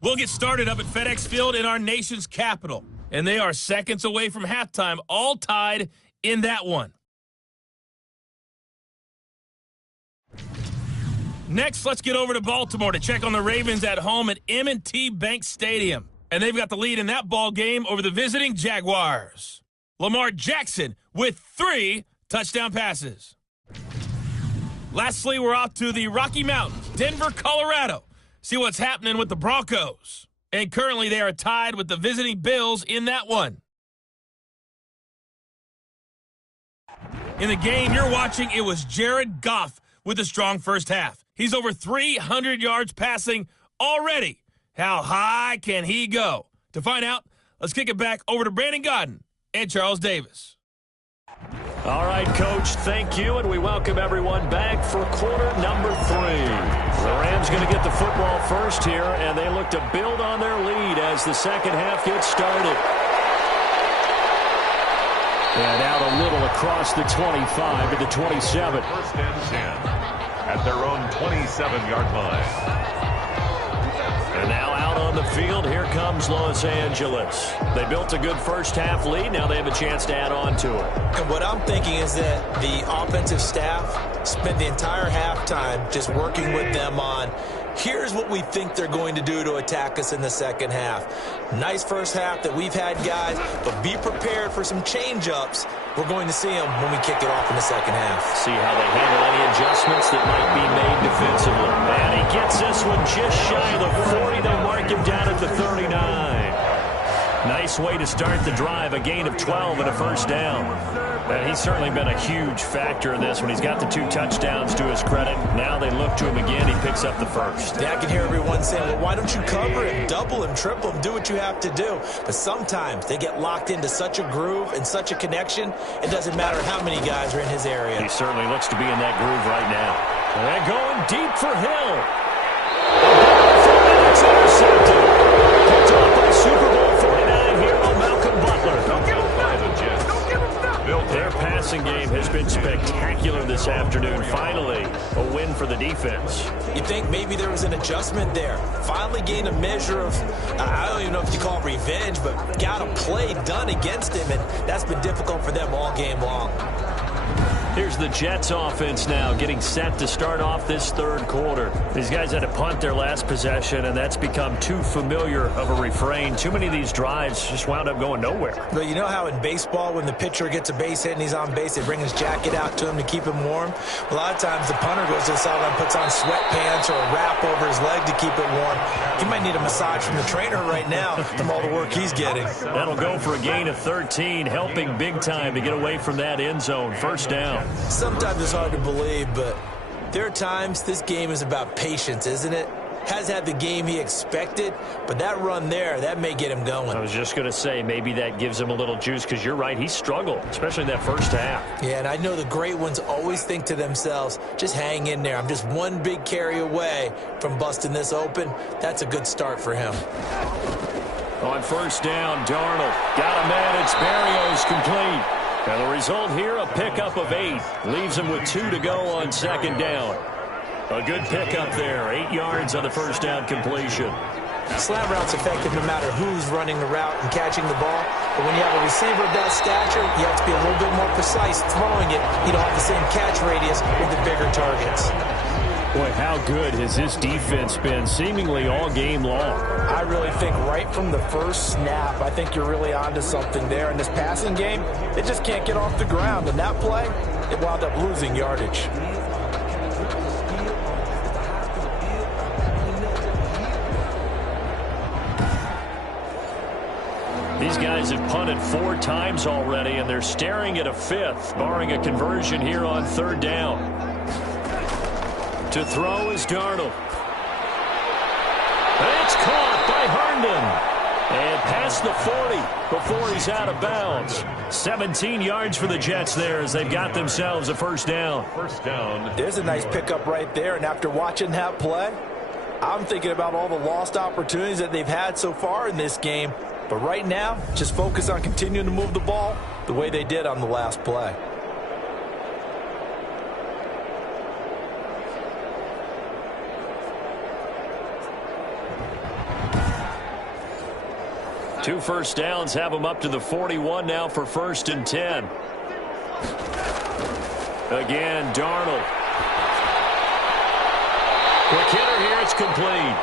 We'll get started up at FedEx Field in our nation's capital, and they are seconds away from halftime, all tied in that one. Next, let's get over to Baltimore to check on the Ravens at home at M&T Bank Stadium. And they've got the lead in that ball game over the visiting Jaguars. Lamar Jackson with 3 touchdown passes. Lastly, we're off to the Rocky Mountains, Denver, Colorado. See what's happening with the Broncos. And currently they are tied with the visiting Bills in that one. In the game you're watching, it was Jared Goff with a strong first half. He's over 300 yards passing already. How high can he go? To find out, let's kick it back over to Brandon Godden and Charles Davis. All right, Coach, thank you, and we welcome everyone back for quarter number 3. The Rams going to get the football first here, and they look to build on their lead as the second half gets started. And out a little across the 25 to the 27. First and 10 at their own 27-yard line. And now out on the field, here comes Los Angeles. They built a good first-half lead. Now they have a chance to add on to it. And what I'm thinking is that the offensive staff spent the entire halftime just working with them on, here's what we think they're going to do to attack us in the second half. Nice first half that we've had, guys, but be prepared for some change-ups. We're going to see them when we kick it off in the second half. See how they handle any adjustments that might be made defensively. And he gets this one just shy of the 40. They'll mark him down at the 39. Nice way to start the drive, a gain of 12 and a first down. And he's certainly been a huge factor in this when he's got the 2 touchdowns to his credit. Now they look to him again. He picks up the first. Yeah, I can hear everyone saying, well, why don't you cover him, double him, triple him, do what you have to do. But sometimes they get locked into such a groove and such a connection, it doesn't matter how many guys are in his area. He certainly looks to be in that groove right now. And going deep for Hill. It's intercepted. Picked off by Super Bowl 49 hero Malcolm Butler. Don't give him by the Jets. Their passing game has been spectacular this afternoon. Finally, a win for the defense. You think maybe there was an adjustment there. Finally gained a measure of, I don't even know if you call it revenge, but got a play done against him, and that's been difficult for them all game long. Here's the Jets offense now getting set to start off this third quarter. These guys had to punt their last possession, and that's become too familiar of a refrain. Too many of these drives just wound up going nowhere. But you know how in baseball when the pitcher gets a base hit and he's on base, they bring his jacket out to him to keep him warm? A lot of times the punter goes to the sideline, puts on sweatpants or a wrap over his leg to keep it warm. He might need a massage from the trainer right now from all the work he's getting. That'll go for a gain of 13, helping big time to get away from that end zone. First down. Sometimes it's hard to believe, but there are times this game is about patience, isn't it? Has had the game he expected, but that run there, that may get him going. I was just going to say, maybe that gives him a little juice, because you're right, he struggled, especially in that first half. Yeah, and I know the great ones always think to themselves, just hang in there. I'm just one big carry away from busting this open. That's a good start for him. On first down, Darnold got a man. It's Berrios complete. And the result here, a pickup of 8. Leaves him with 2 to go on second down. A good pickup there. 8 yards on the first down completion. Slant route's effective no matter who's running the route and catching the ball. But when you have a receiver of that stature, you have to be a little bit more precise throwing it. You don't have the same catch radius with the bigger targets. Boy, how good has this defense been seemingly all game long? I really think right from the first snap, I think you're really onto something there. In this passing game, it just can't get off the ground. And that play, it wound up losing yardage. These guys have punted 4 times already, and they're staring at a 5th, barring a conversion here on third down. To throw is Darnold. It's caught by Herndon. And past the 40 before he's out of bounds. 17 yards for the Jets there as they've got themselves a first down. First down. There's a nice pickup right there, and after watching that play, I'm thinking about all the lost opportunities that they've had so far in this game. But right now, just focus on continuing to move the ball the way they did on the last play. Two first downs have them up to the 41 now for first and 10. Again, Darnold. Quick hitter here, it's complete.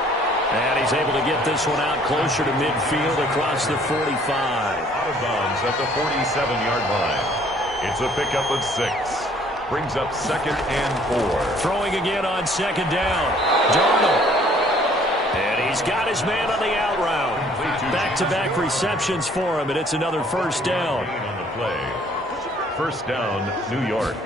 And he's able to get this one out closer to midfield across the 45. Out of bounds at the 47-yard line. It's a pickup of 6. Brings up second and 4. Throwing again on second down. Darnold. And he's got his man on the out route. Back-to-back receptions for him, and it's another first down. On the play. First down, New York.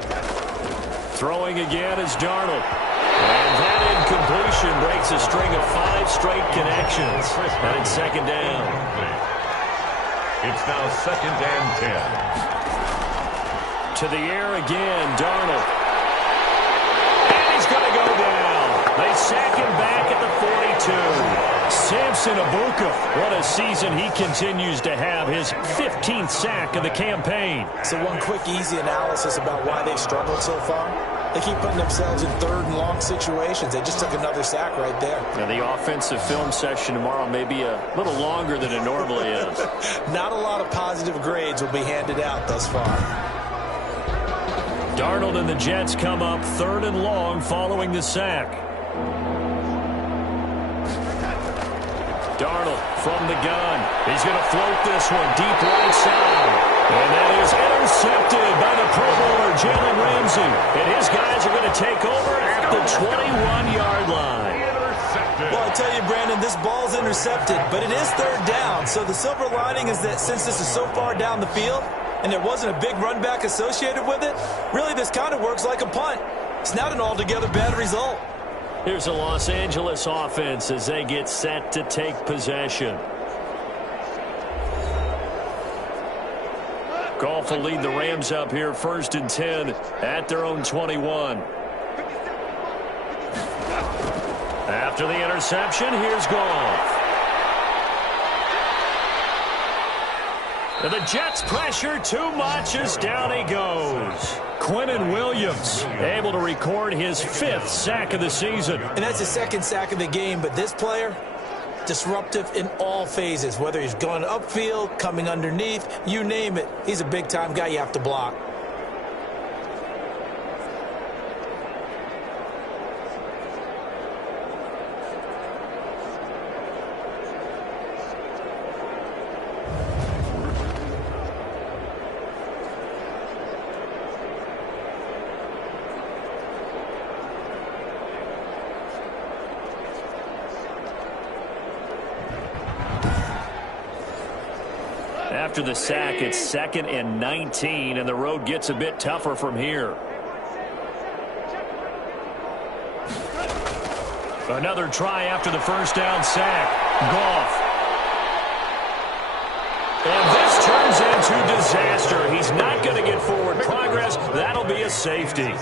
Throwing again is Darnold. And that incompletion breaks a string of 5 straight connections. And it's second down. It's now second and 10. To the air again, Darnold. And he's going to go down. They sack him back at the 42. Samson Abuka, what a season he continues to have, his 15th sack of the campaign. So one quick, easy analysis about why they've struggled so far. They keep putting themselves in third and long situations. They just took another sack right there. Now, the offensive film session tomorrow may be a little longer than it normally is. Not a lot of positive grades will be handed out thus far. Darnold and the Jets come up third and long following the sack. Darnold from the gun. He's going to float this one deep right side. And that is intercepted by the Pro Bowler, Jalen Ramsey. And his guys are going to take over at the 21-yard line. Well, I tell you, Brandon, this ball's intercepted, but it is third down. So the silver lining is that since this is so far down the field and there wasn't a big run back associated with it, really this kind of works like a punt. It's not an altogether bad result. Here's the Los Angeles offense as they get set to take possession. Goff will lead the Rams up here first and 10 at their own 21. After the interception, here's Goff. And the Jets pressure too much as down he goes. Quinnen Williams able to record his 5th sack of the season. And that's his 2nd sack of the game, but this player, disruptive in all phases, whether he's going upfield, coming underneath, you name it. He's a big-time guy you have to block. After the sack, it's 2nd and 19, and the road gets a bit tougher from here. Another try after the first down sack. Goff. And this turns into disaster. He's not going to get forward progress. That'll be a safety.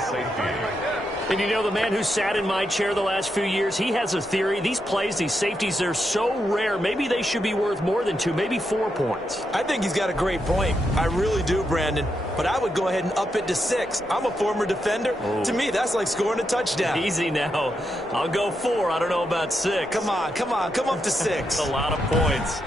And you know, the man who sat in my chair the last few years, he has a theory. These plays, these safeties, they're so rare. Maybe they should be worth more than 2, maybe 4 points. I think he's got a great point. I really do, Brandon. But I would go ahead and up it to 6. I'm a former defender. Oh. To me, that's like scoring a touchdown. Easy now. I'll go 4. I don't know about 6. Come on. Come up to 6. A lot of points.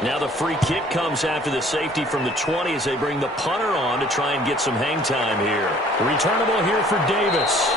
Now the free kick comes after the safety from the 20 as they bring the punter on to try and get some hang time here. Returnable here for Davis.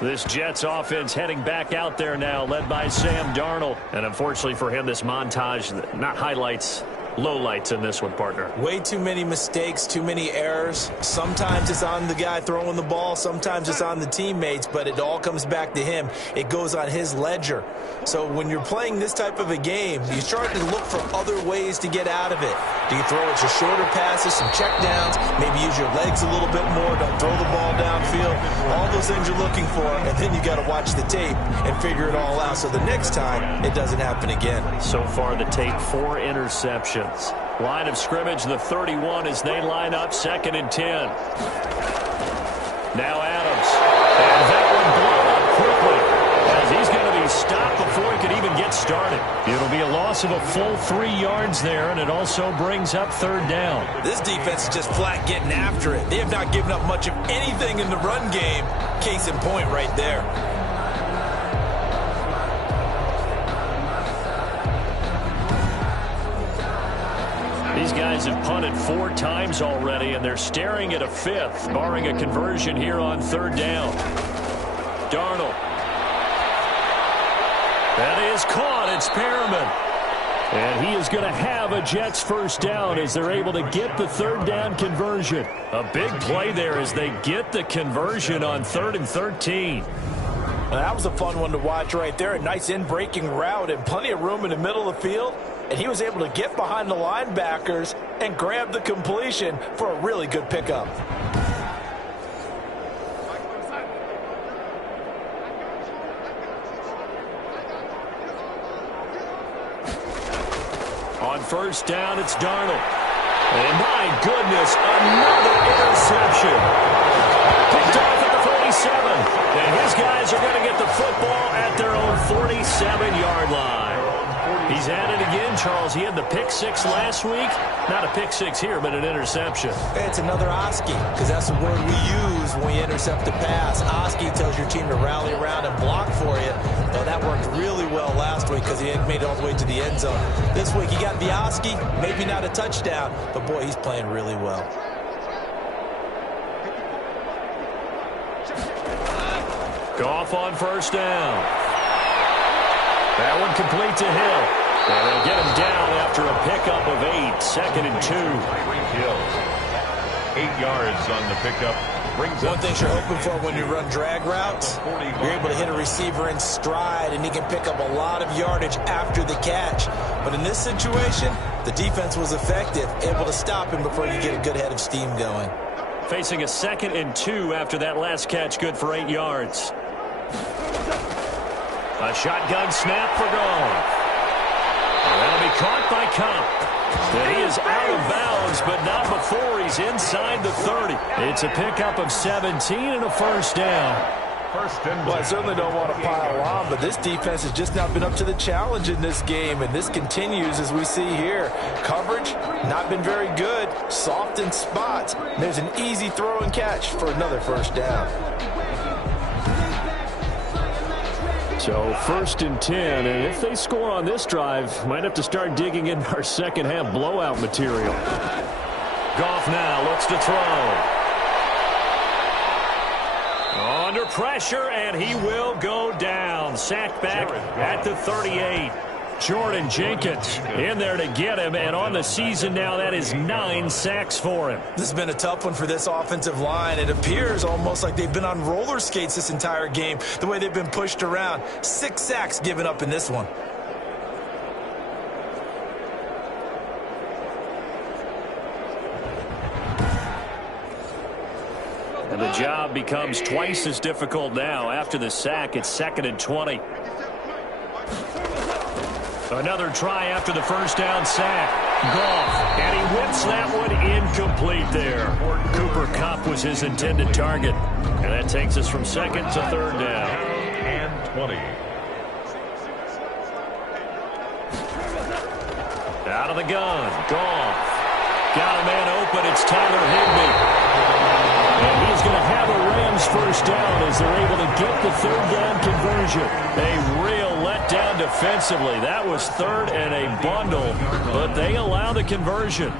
This Jets offense heading back out there now, led by Sam Darnold. And unfortunately for him, this montage, not highlights, lowlights in this one, partner. Way too many mistakes, too many errors. Sometimes it's on the guy throwing the ball, sometimes it's on the teammates, but it all comes back to him. It goes on his ledger. So when you're playing this type of a game, you start to look for other ways to get out of it. Do you throw it to shorter passes, some check downs, maybe use your legs a little bit more, don't throw the ball downfield, all those things you're looking for, and then you got to watch the tape and figure it all out so the next time it doesn't happen again. So far the tape, 4 interceptions. Line of scrimmage, the 31 as they line up 2nd and 10. Now Adams. And that one blown up quickly as he's going to be stopped before he could even get started. It'll be a loss of a full 3 yards there, and it also brings up 3rd down. This defense is just flat getting after it. They have not given up much of anything in the run game. Case in point right there. These guys have punted 4 times already, and they're staring at a 5th, barring a conversion here on 3rd down. Darnold. That is caught. It's Perriman. And he is going to have a Jets 1st down as they're able to get the 3rd down conversion. A big play there as they get the conversion on 3rd and 13. That was a fun one to watch right there. A nice in-breaking route and plenty of room in the middle of the field. And he was able to get behind the linebackers and grab the completion for a really good pickup. On 1st down, it's Darnold. And my goodness, another interception. Picked off at the 47. And his guys are going to get the football at their own 47-yard line. He's at it again, Charles. He had the pick six last week. Not a pick six here, but an interception. It's another Oski, because that's the word we use when we intercept a pass. Oski tells your team to rally around and block for you. Now, that worked really well last week because he made it all the way to the end zone. This week, he got the Oski, maybe not a touchdown, but, boy, he's playing really well. Goff on first down. That one complete to Hill. And they'll get him down after a pickup of 8. 2nd and 2. Tyreek Hill. 8 yards on the pickup. Brings One thing you're hoping for when you run drag routes, you're able to hit a receiver in stride, and he can pick up a lot of yardage after the catch. But in this situation, the defense was effective, able to stop him before you get a good head of steam going. Facing a 2nd and 2 after that last catch, good for 8 yards. A shotgun snap for Goff. That'll be caught by Cup. And he is out of bounds, but not before he's inside the 30. It's a pickup of 17 and a first down. Well, I certainly don't want to pile on, but this defense has just not been up to the challenge in this game, and this continues as we see here. Coverage, not been very good. Soft in spots. There's an easy throw and catch for another first down. So 1st and 10, and if they score on this drive, might have to start digging in our second half blowout material. Goff now looks to throw. Under pressure, and he will go down. Sacked back at the 38. Jordan Jenkins in there to get him, and on the season now, that is 9 sacks for him. This has been a tough one for this offensive line. It appears almost like they've been on roller skates this entire game, the way they've been pushed around. 6 sacks given up in this one. And the job becomes twice as difficult now. After the sack, it's 2nd and 20. Another try after the first down sack. Goff, and he whips that one incomplete there. Cooper Kupp was his intended target. And that takes us from 2nd to 3rd down. And 20. Out of the gun. Goff. Got a man open. It's Tyler Higbee. And he's going to have a Rams first down as they're able to get the 3rd down conversion. A real letdown defensively. That was 3rd and a bundle, but they allow the conversion.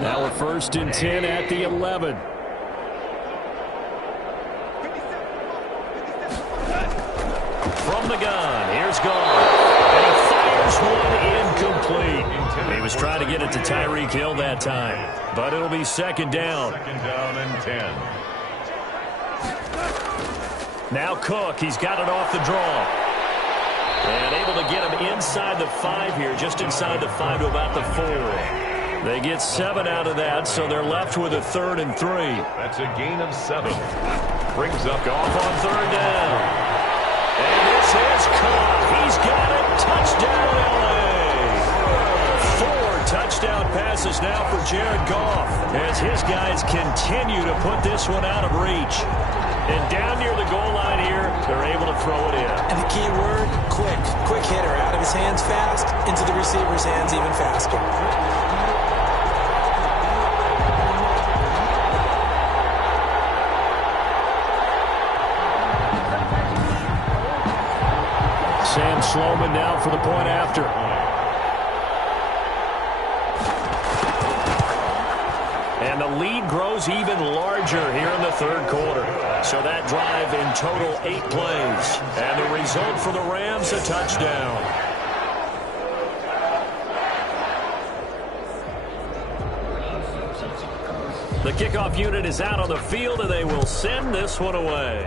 Now a 1st and 10 at the 11. From the gun, here's Goff. And he fires one incomplete. He was trying to get it to Tyreek Hill that time. But it'll be 2nd down. 2nd down and 10. Now Cook, he's got it off the draw. And able to get him inside the 5 here, just inside the 5 to about the 4. They get 7 out of that, so they're left with a 3rd and 3. That's a gain of 7. Brings up Goff on 3rd down. And this is Cook. He's got it. Touchdown, L.A. 4 touchdown passes now for Jared Goff as his guys continue to put this one out of reach. And down near the goal line here, they're able to throw it in. And the key word, quick. Quick hitter. Out of his hands fast, into the receiver's hands even faster. Sam Sloman now for the point after. And the lead grows even larger here in the 3rd quarter. So that drive in total 8 plays. And the result for the Rams, a touchdown. The kickoff unit is out on the field, and they will send this one away.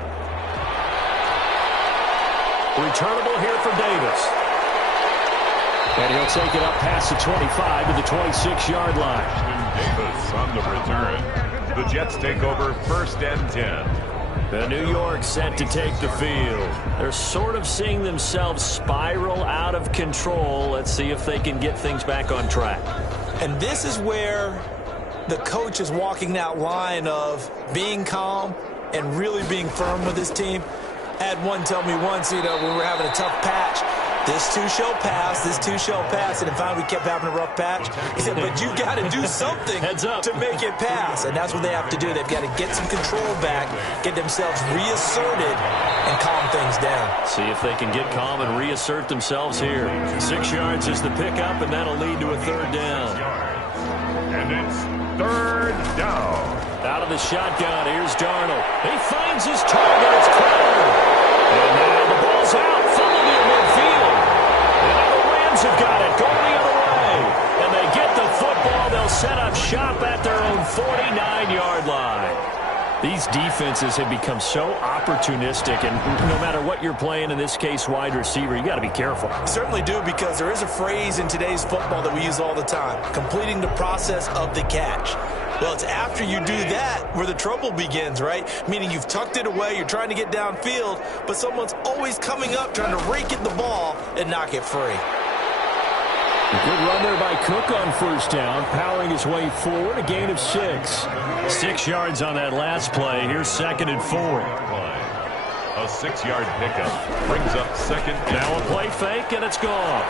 Returnable here for Davis. And he'll take it up past the 25 to the 26-yard line. Davis on the return. The Jets take over 1st and 10. New York set to take the field. They're sort of seeing themselves spiral out of control. Let's see if they can get things back on track. And this is where the coach is walking that line of being calm and really being firm with his team. I had one tell me once, when we were having a tough patch, this too shall pass, this too shall pass. And finally we kept having a rough patch. He said, but you got to do something to make it pass. And that's what they have to do. They've got to get some control back, get themselves reasserted, and calm things down. See if they can get calm and reassert themselves here. 6 yards is the pickup, and that'll lead to a third down. And it's third down. Out of the shotgun, here's Darnold. He finds his target. It's Crowder. And now the ball's out. Funneled near midfield. And now the Rams have got it. Going the other way. And they get the football. They'll set up shop at their own 49-yard line. These defenses have become so opportunistic, and no matter what you're playing, in this case wide receiver, you got to be careful. Certainly do, because there is a phrase in today's football that we use all the time, completing the process of the catch. Well, it's after you do that where the trouble begins, right? Meaning you've tucked it away, you're trying to get downfield, but someone's always coming up trying to rake at the ball and knock it free. A good run there by Cook on first down, powering his way forward, a gain of 6. 6 yards on that last play. Here's 2nd and 4. A 6-yard pickup brings up second. Now a play fake, and it's gone.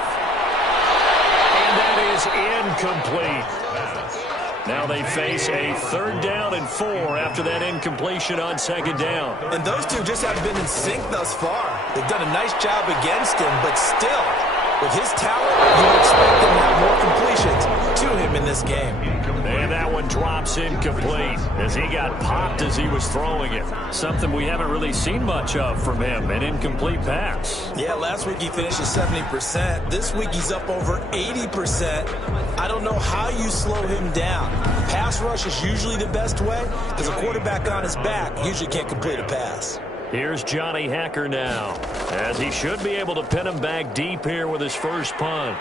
And that is incomplete. Now they face a 3rd down and 4 after that incompletion on 2nd down. And those two just haven't been in sync thus far. They've done a nice job against him, but still, with his talent, you would expect them to have more completions to him in this game. And that one drops incomplete as he got popped as he was throwing it. Something we haven't really seen much of from him, an incomplete pass. Yeah, last week he finished at 70%. This week he's up over 80%. I don't know how you slow him down. Pass rush is usually the best way because a quarterback on his back usually can't complete a pass. Here's Johnny Hacker now, as he should be able to pin him back deep here with his first punt.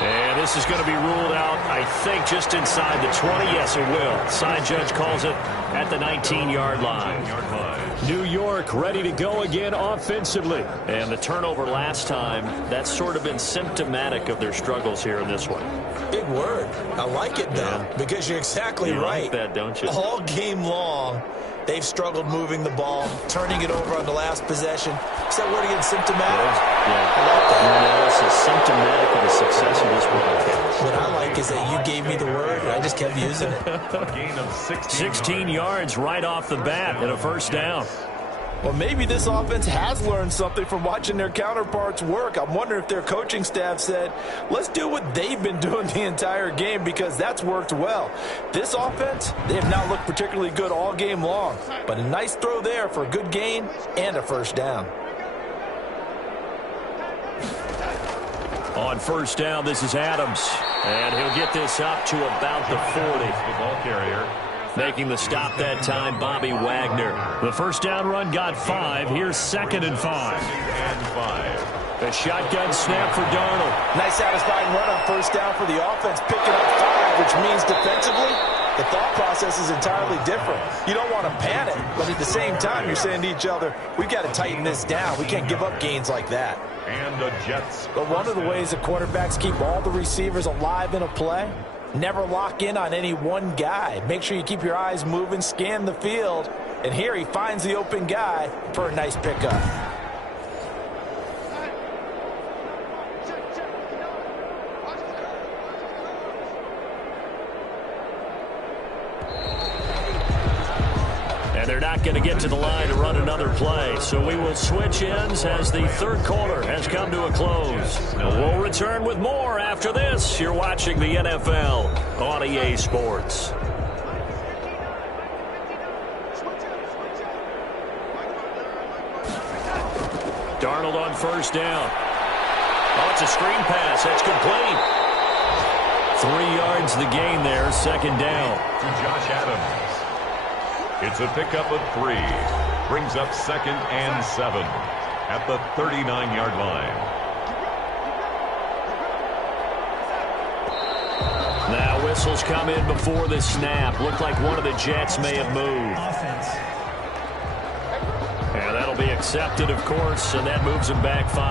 And this is going to be ruled out, I think, just inside the 20. Yes, it will. Side judge calls it at the 19-yard line. New York ready to go again offensively. And the turnover last time, that's sort of been symptomatic of their struggles here in this one. Big word. I like it, though, because you're exactly right. You like that, don't you? All game long, they've struggled moving the ball, turning it over on the last possession. Is that word again, symptomatic? Yeah. I like that. Your analysis is symptomatic of the success of this broadcast. What I like is that you gave me the word, and I just kept using it. Gain of 16 yards right off the bat and a first down. Well, maybe this offense has learned something from watching their counterparts work. I'm wondering if their coaching staff said, let's do what they've been doing the entire game, because that's worked well. This offense, they have not looked particularly good all game long, but a nice throw there for a good gain and a first down. On first down, this is Adams, and he'll get this up to about the 40. The ball carrier. Making the stop that time, Bobby Wagner. The first down run got 5. Here's 2nd and 5. The shotgun snap for Darnold. Nice satisfying run on first down for the offense, picking up 5, which means defensively, the thought process is entirely different. You don't want to panic, but at the same time, you're saying to each other, we've got to tighten this down. We can't give up gains like that. And the Jets. But one of the ways that quarterbacks keep all the receivers alive in a play, never lock in on any one guy. Make sure you keep your eyes moving, scan the field, and here he finds the open guy for a nice pickup. And they're not going to get to the line to run another play. So we will switch ends as the third quarter has come to a close. We'll return with more after this. You're watching the NFL on EA Sports. Darnold on first down. Oh, it's a screen pass. That's complete. 3 yards the gain there, 2nd down. To Josh Adams. It's a pickup of 3. Brings up 2nd and 7 at the 39-yard line. Now whistles come in before the snap. Looked like one of the Jets may have moved. Offense. It'll be accepted, of course, and that moves them back 5.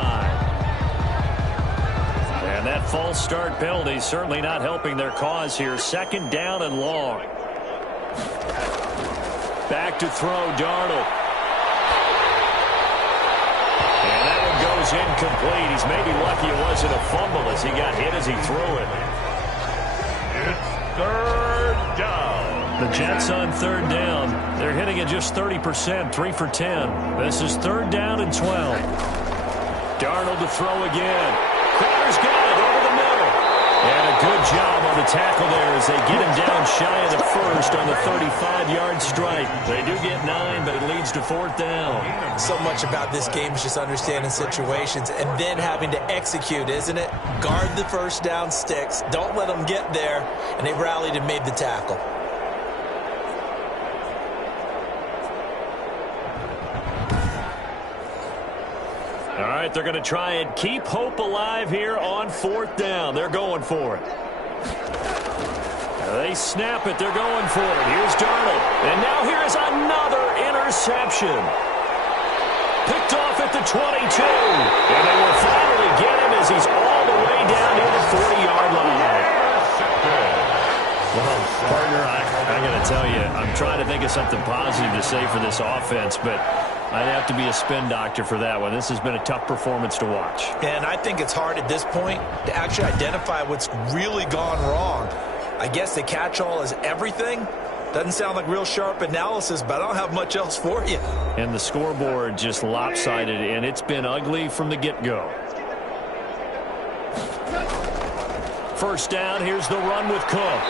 And that false start penalty certainly not helping their cause here. 2nd down and long. Back to throw, Darnold. And that one goes incomplete. He's maybe lucky it wasn't a fumble as he got hit as he threw it. It's 3rd down. The Jets on 3rd down. They're hitting it just 30%, 3 for 10. This is 3rd down and 12. Darnold to throw again. Crowder's got it over the middle. And a good job on the tackle there as they get him down shy of the first on the 35-yard strike. They do get 9, but it leads to 4th down. So much about this game is just understanding situations and then having to execute, isn't it? Guard the first down sticks. Don't let them get there. And they rallied and made the tackle. All right, they're going to try and keep hope alive here on 4th down. They're going for it. They snap it. They're going for it. Here's Darnold. And now here is another interception. Picked off at the 22. And they will finally get him as he's all the way down near the 40-yard line. Well, partner, I got to tell you, I'm trying to think of something positive to say for this offense, but I'd have to be a spin doctor for that one. This has been a tough performance to watch. And I think it's hard at this point to actually identify what's really gone wrong. I guess the catch-all is everything. Doesn't sound like real sharp analysis, but I don't have much else for you. And the scoreboard just lopsided, and it's been ugly from the get-go. 1st down, here's the run with Cook.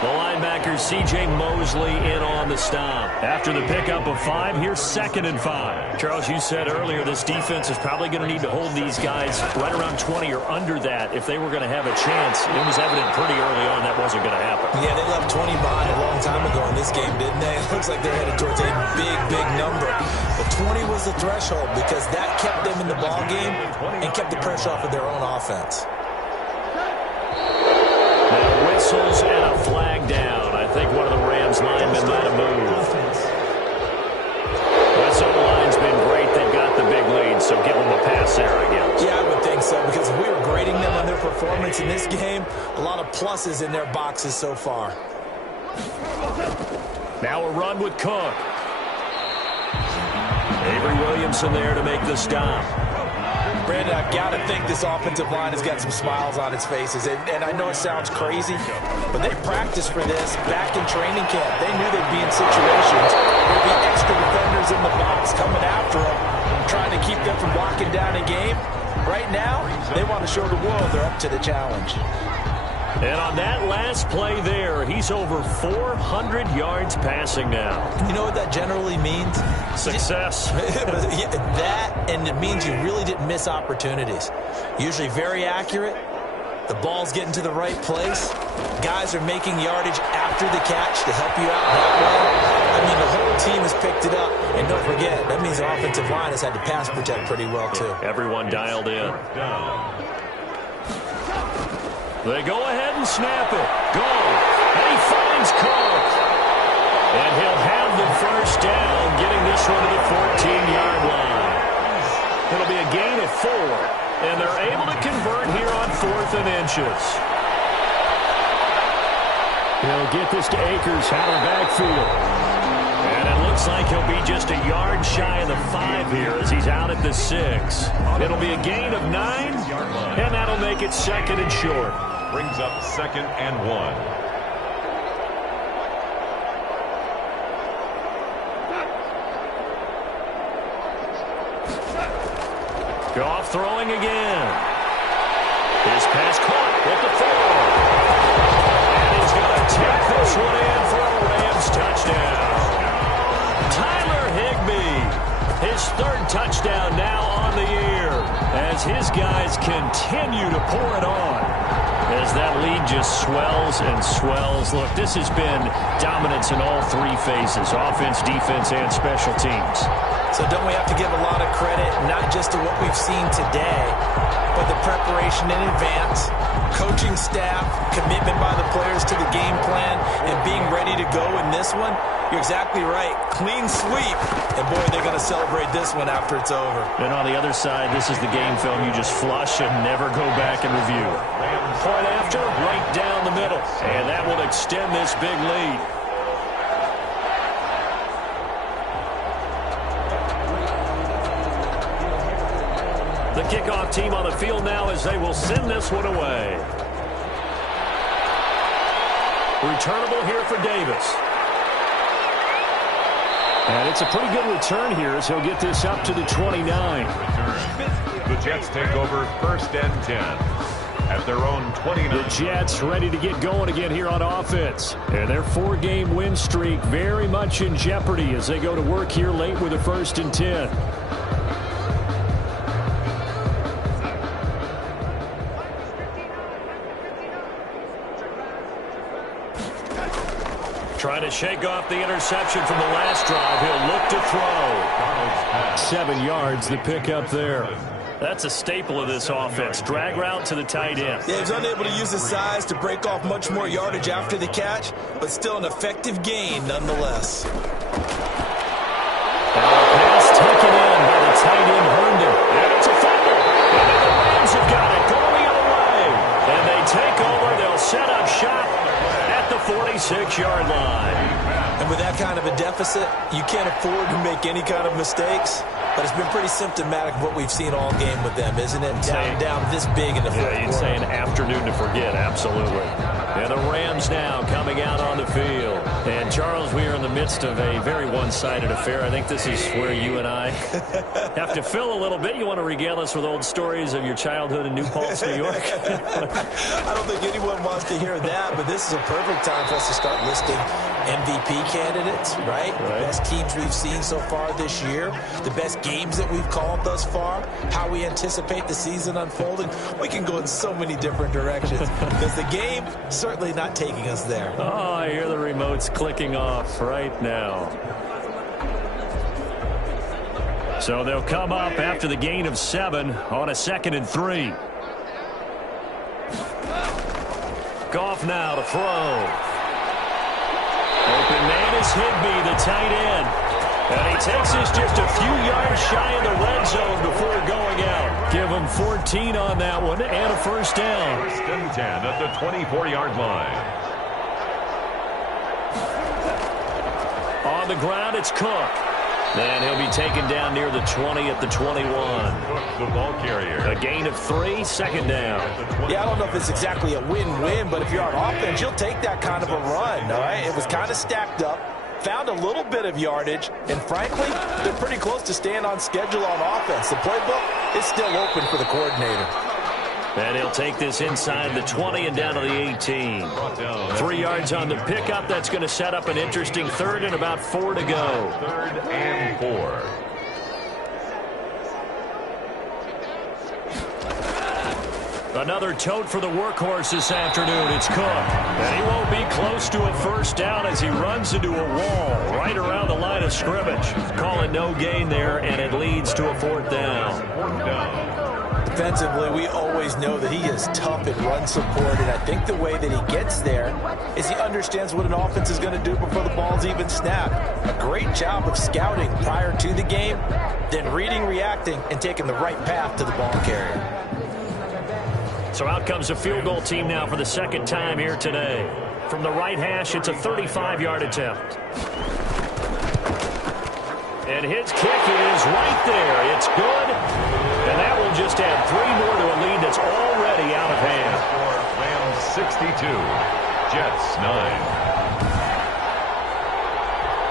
The linebacker, C.J. Mosley, in on the stop. After the pickup of 5, here's 2nd and 5. Charles, you said earlier this defense is probably going to need to hold these guys right around 20 or under that if they were going to have a chance. It was evident pretty early on that wasn't going to happen. Yeah, they left 20 behind a long time ago in this game, didn't they? It looks like they're headed towards a big, big number. But 20 was the threshold because that kept them in the ball game and kept the pressure off of their own offense. Whistles and a flag down. I think one of the Rams linemen might have moved. West O-line's been great. They've got the big lead, so give them a pass there, I guess. Yeah, I would think so, because if we were grading them on their performance in this game, a lot of pluses in their boxes so far. Now a run with Cook. Avery Williamson there to make the stop. Brandon, I've got to think this offensive line has got some smiles on its faces. And I know it sounds crazy, but they practiced for this back in training camp. They knew they'd be in situations where there'd be extra defenders in the box coming after them, trying to keep them from locking down a game. Right now, they want to show the world they're up to the challenge. And on that last play there, he's over 400 yards passing now. You know what that generally means? Success. That, and it means you really didn't miss opportunities. Usually very accurate. The ball's getting to the right place. Guys are making yardage after the catch to help you out that way. I mean, the whole team has picked it up. And don't forget, that means the offensive line has had to pass protect pretty well, too. Everyone dialed in. They go ahead and snap it. Go. And he finds Cook. And he'll have the first down, getting this one to the 14-yard line. It'll be a gain of 4. And they're able to convert here on 4th and inches. He'll get this to Akers out of the backfield. And it looks like he'll be just a yard shy of the 5 here as he's out at the 6. It'll be a gain of 9, and that'll make it 2nd and short. Brings up 2nd and 1. Goff throwing again. His pass caught at the 4. And he's going to tap this one in for a Rams touchdown. Tyler Higbee, his 3rd touchdown now on the year as his guys continue to pour it on. As that lead just swells and swells. Look, this has been dominance in all 3 phases, offense, defense, and special teams. So don't we have to give a lot of credit, not just to what we've seen today, but the preparation in advance, coaching staff, commitment by the players to the game plan, and being ready to go in this one? You're exactly right. Clean sweep. And, boy, they're going to celebrate this one after it's over. And on the other side, this is the game film you just flush and never go back and review. Point after, right down the middle. And that will extend this big lead. The kickoff team on the field now as they will send this one away. Returnable here for Davis. And it's a pretty good return here as he'll get this up to the 29. The Jets take over 1st and 10 at their own 29. The Jets ready to get going again here on offense. And their 4-game win streak very much in jeopardy as they go to work here late with a 1st and 10. Trying to shake off the interception from the last drive. He'll look to throw. 7 yards, the pickup there. That's a staple of this offense. Drag route to the tight end. Yeah, he's unable to use his size to break off much more yardage after the catch, but still an effective gain nonetheless. And a pass taken in by the tight end, Herndon. And it's a fumble. And the Rams have got it going away. And they take over. They'll set up shop at the 46-yard line. And with that kind of a deficit, you can't afford to make any kind of mistakes. But it's been pretty symptomatic of what we've seen all game with them, isn't it? Down this big in the fourth quarter. You'd say an afternoon to forget, absolutely. And the Rams now coming out on the field. And, Charles, we are in the midst of a very one-sided affair. I think this is where you and I have to fill a little bit. You want to regale us with old stories of your childhood in New Paltz, New York? I don't think anyone wants to hear that, but this is a perfect time for us to start listing MVP candidates, right? The best teams we've seen so far this year, the best games that we've called thus far, how we anticipate the season unfolding. We can go in so many different directions because the game certainly not taking us there. Oh, I hear the remotes clicking off right now. So they'll come up after the gain of 7 on a 2nd and 3. Goff now to throw. Open man is Higbee, the tight end. And he takes us just a few yards shy of the red zone before going out. Give him 14 on that one and a 1st down. 1st and 10 at the 24-yard line. On the ground, it's Cook. And he'll be taken down near the 20 at the 21. Cook, the ball carrier. A gain of 3, 2nd down. Yeah, I don't know if it's exactly a win-win, but if you're on offense, you'll take that kind of a run, all right? It was kind of stacked up, found a little bit of yardage, and frankly, they're pretty close to staying on schedule on offense. The playbook is still open for the coordinator. And he'll take this inside the 20 and down to the 18. 3 yards on the pickup. That's going to set up an interesting 3rd and about 4 to go. 3rd and 4. Another tote for the workhorse this afternoon. It's Cook. And he won't be close to a 1st down as he runs into a wall right around the line of scrimmage. Call it no gain there, and it leads to a 4th down. 4th down. Defensively, we always know that he is tough in run support, and I think the way that he gets there is he understands what an offense is going to do before the ball's even snapped. A great job of scouting prior to the game, then reading, reacting, and taking the right path to the ball carrier. So out comes a field goal team now for the 2nd time here today. From the right hash, it's a 35-yard attempt. And his kick is right there. It's good. And that will just add 3 more to a lead that's already out of hand. Rams 62, Jets 9.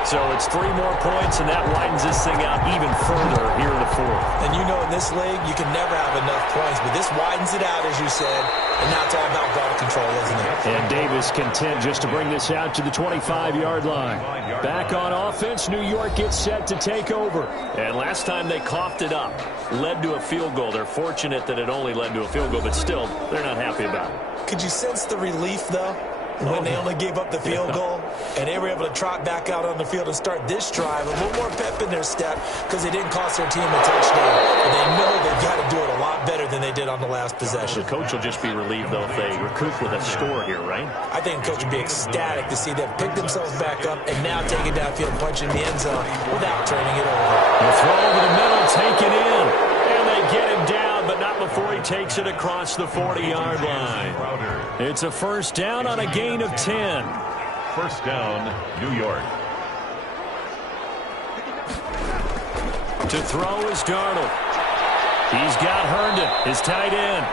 So it's 3 more points, and that widens this thing out even further here in the 4th. And you know in this league, you can never have enough points, but this widens it out, as you said, and now it's all about ball control, isn't it? And Davis content just to bring this out to the 25-yard line. Back on offense, New York gets set to take over. And last time they coughed it up, led to a field goal. They're fortunate that it only led to a field goal, but still, they're not happy about it. Could you sense the relief, though? When they only gave up the field goal, and they were able to trot back out on the field and start this drive, a little more pep in their step because they didn't cost their team a touchdown. And they know they've got to do it a lot better than they did on the last possession. The coach will just be relieved, though, if they recoup with a score here, right? I think the coach would be ecstatic to see them pick themselves back up and now take it downfield, punch in the end zone without turning it over. The throw over the middle, taken in. And they get him down, but not before he takes it across the 40-yard line. It's a first down on a gain of 10. First down, New York. To throw is Darnold. He's got Herndon, his tight end.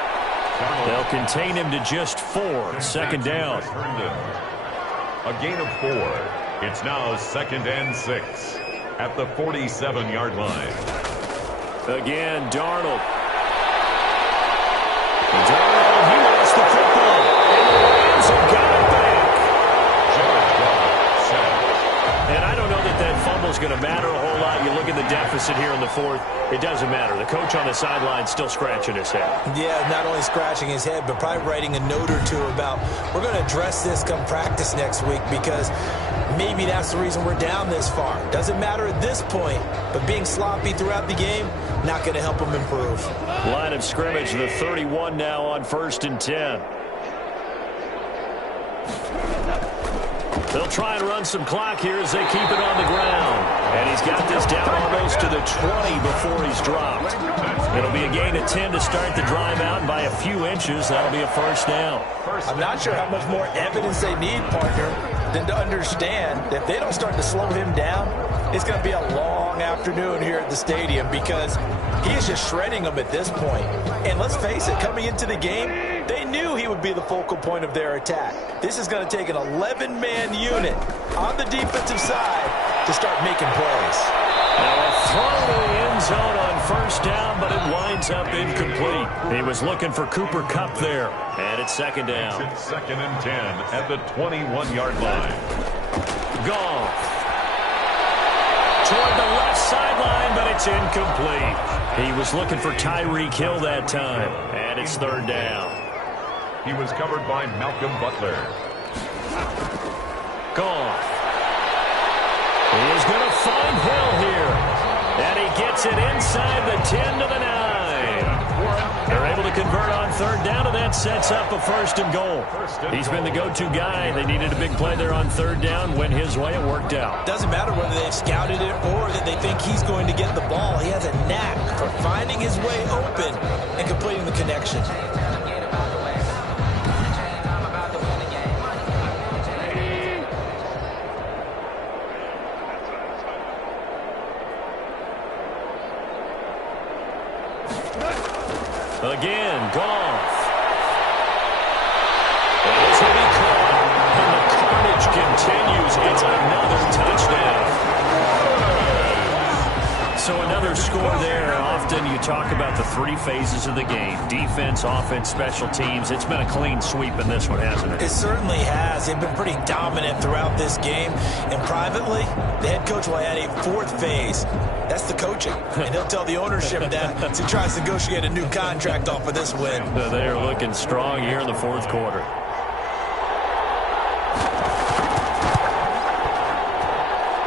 They'll contain him to just 4. Second down. A gain of 4. It's now 2nd and 6 at the 47-yard line. Again, Darnold. Darnold, he lost the football. And the Rams have got it back. And I don't know that that fumble's going to matter a whole lot. You look at the deficit here in the 4th, it doesn't matter. The coach on the sideline still scratching his head. Yeah, not only scratching his head, but probably writing a note or two about, we're going to address this come practice next week because maybe that's the reason we're down this far. Doesn't matter at this point, but being sloppy throughout the game, not going to help him improve. Line of scrimmage, the 31 now on 1st and 10. They'll try and run some clock here as they keep it on the ground. And he's got this down almost to the 20 before he's dropped. It'll be a gain of 10 to start the drive out, and by a few inches, that'll be a first down. I'm not sure how much more evidence they need, partner, than to understand that if they don't start to slow him down, it's going to be a long afternoon here at the stadium because he is just shredding them at this point. And let's face it, coming into the game, they knew he would be the focal point of their attack. This is going to take an 11-man unit on the defensive side to start making plays. Now a throw to the end zone on first down, but it winds up incomplete. He was looking for Cooper Kupp there, and it's second down. It's 2nd and 10 at the 21-yard line. Goff toward the left sideline, but it's incomplete. He was looking for Tyreek Hill that time, and it's third down. He was covered by Malcolm Butler. Goff. He is going to find Hill here. And he gets it inside the 10 to the 9. They're able to convert on third down, and that sets up a 1st and goal. He's been the go-to guy. They needed a big play there on third down. Went his way. It worked out. Doesn't matter whether they've scouted it or that they think he's going to get the ball. He has a knack for finding his way open and completing the connection. Again, Goff. And this will be caught. And the carnage continues. It's another touchdown. So another score there. Often you talk about the 3 phases of the game. Defense, offense, special teams. It's been a clean sweep in this one, hasn't it? It certainly has. They've been pretty dominant throughout this game. And privately, the head coach will add a 4th phase. That's the coaching. And he'll tell the ownership that as he tries to negotiate a new contract off of this win. They're looking strong here in the 4th quarter.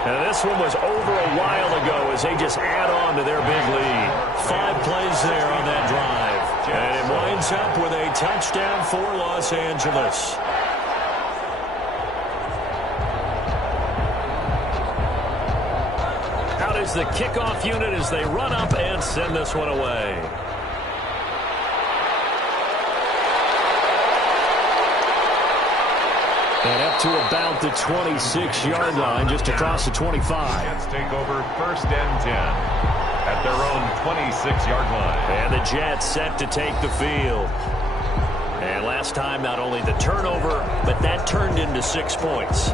Now this one was over a while ago as they just add on to their big lead. 5 plays there on that drive. And it winds up with a touchdown for Los Angeles. Out is the kickoff unit as they run up and send this one away. And up to about the 26-yard line, just across the 25. Jets take over 1st and 10 at their own 26-yard line. And the Jets set to take the field. And last time, not only the turnover, but that turned into 6 points.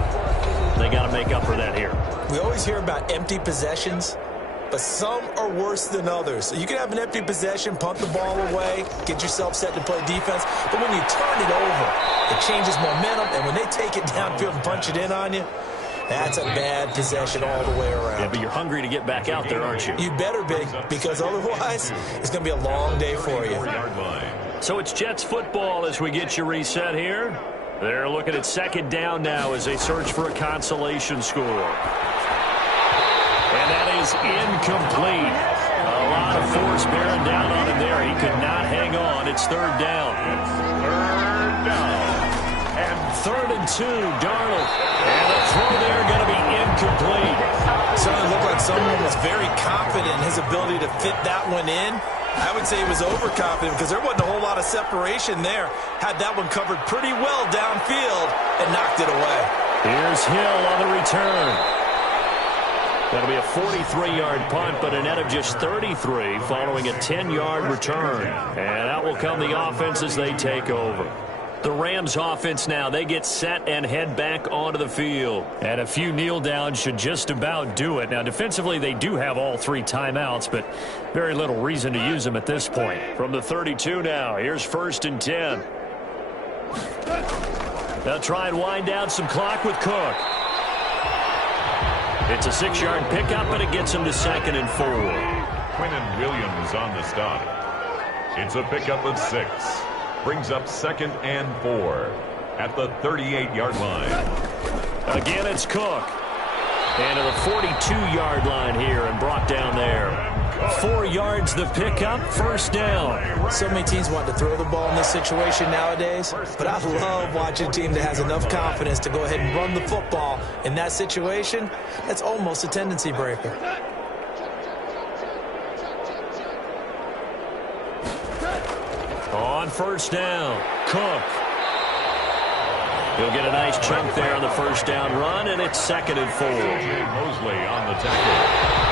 They got to make up for that here. We always hear about empty possessions, but some are worse than others. So you can have an empty possession, punt the ball away, get yourself set to play defense, but when you turn it over, it changes momentum, and when they take it downfield and punch it in on you, that's a bad possession all the way around. Yeah, but you're hungry to get back out there, aren't you? You better be, because otherwise it's going to be a long day for you. So it's Jets football as we get you reset here. They're looking at second down now as they search for a consolation score. And that is incomplete. A lot of force bearing down on him there. He could not hang on. It's third down. Third down. And 3rd and 2, Darnold. And the throw there going to be incomplete. Certainly looked like someone was very confident in his ability to fit that one in. I would say he was overconfident because there wasn't a whole lot of separation there. Had that one covered pretty well downfield and knocked it away. Here's Hill on the return. That'll be a 43-yard punt, but a net of just 33 following a 10-yard return. And out will come the offense as they take over. The Rams offense now, they get set and head back onto the field. And a few kneel downs should just about do it. Now, defensively, they do have all 3 timeouts, but very little reason to use them at this point. From the 32 now, here's 1st and 10. They'll try and wind down some clock with Cook. It's a 6-yard pickup, and it gets him to 2nd and 4. Quinnen Williams on the stop. It's a pickup of 6. Brings up 2nd and 4 at the 38-yard line. Again, it's Cook. And to the 42-yard line here and brought down there. 4 yards the pickup, 1st down. So many teams want to throw the ball in this situation nowadays, but I love watching a team that has enough confidence to go ahead and run the football in that situation. That's almost a tendency breaker. On 1st down, Cook. He'll get a nice chunk there on the 1st down run, and it's 2nd and 4. Mosley on the tackle.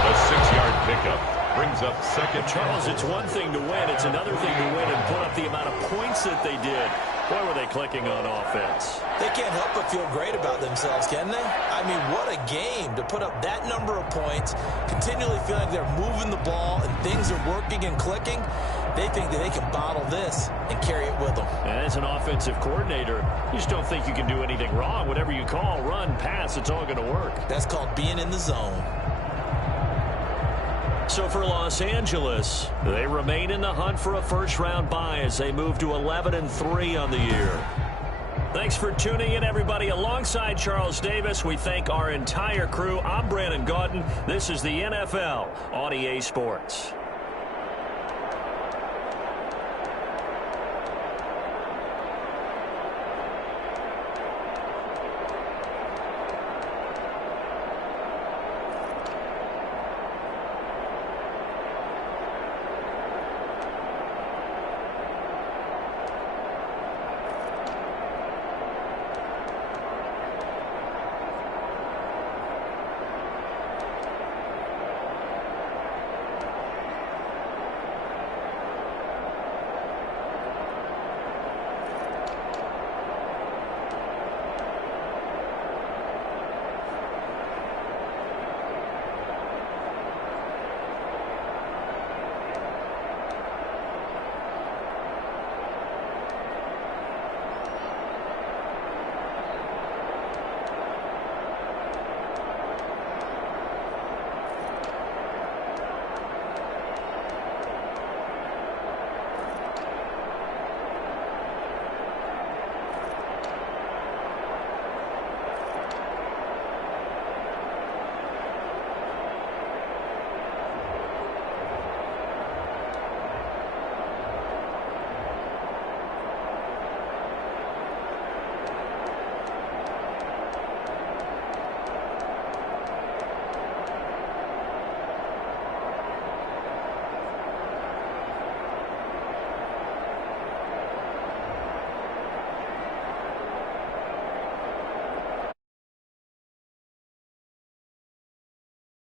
A 6-yard pickup. Brings up 2nd. Charles, it's one thing to win. It's another thing to win and put up the amount of points that they did. Boy, were they clicking on offense. They can't help but feel great about themselves, can they? I mean, what a game to put up that number of points, continually feeling like they're moving the ball and things are working and clicking. They think that they can bottle this and carry it with them. And as an offensive coordinator, you just don't think you can do anything wrong. Whatever you call, run, pass, it's all going to work. That's called being in the zone. So for Los Angeles, they remain in the hunt for a first-round bye as they move to 11-3 on the year. Thanks for tuning in, everybody. Alongside Charles Davis, we thank our entire crew. I'm Brandon Gaudin. This is the NFL on EA Sports.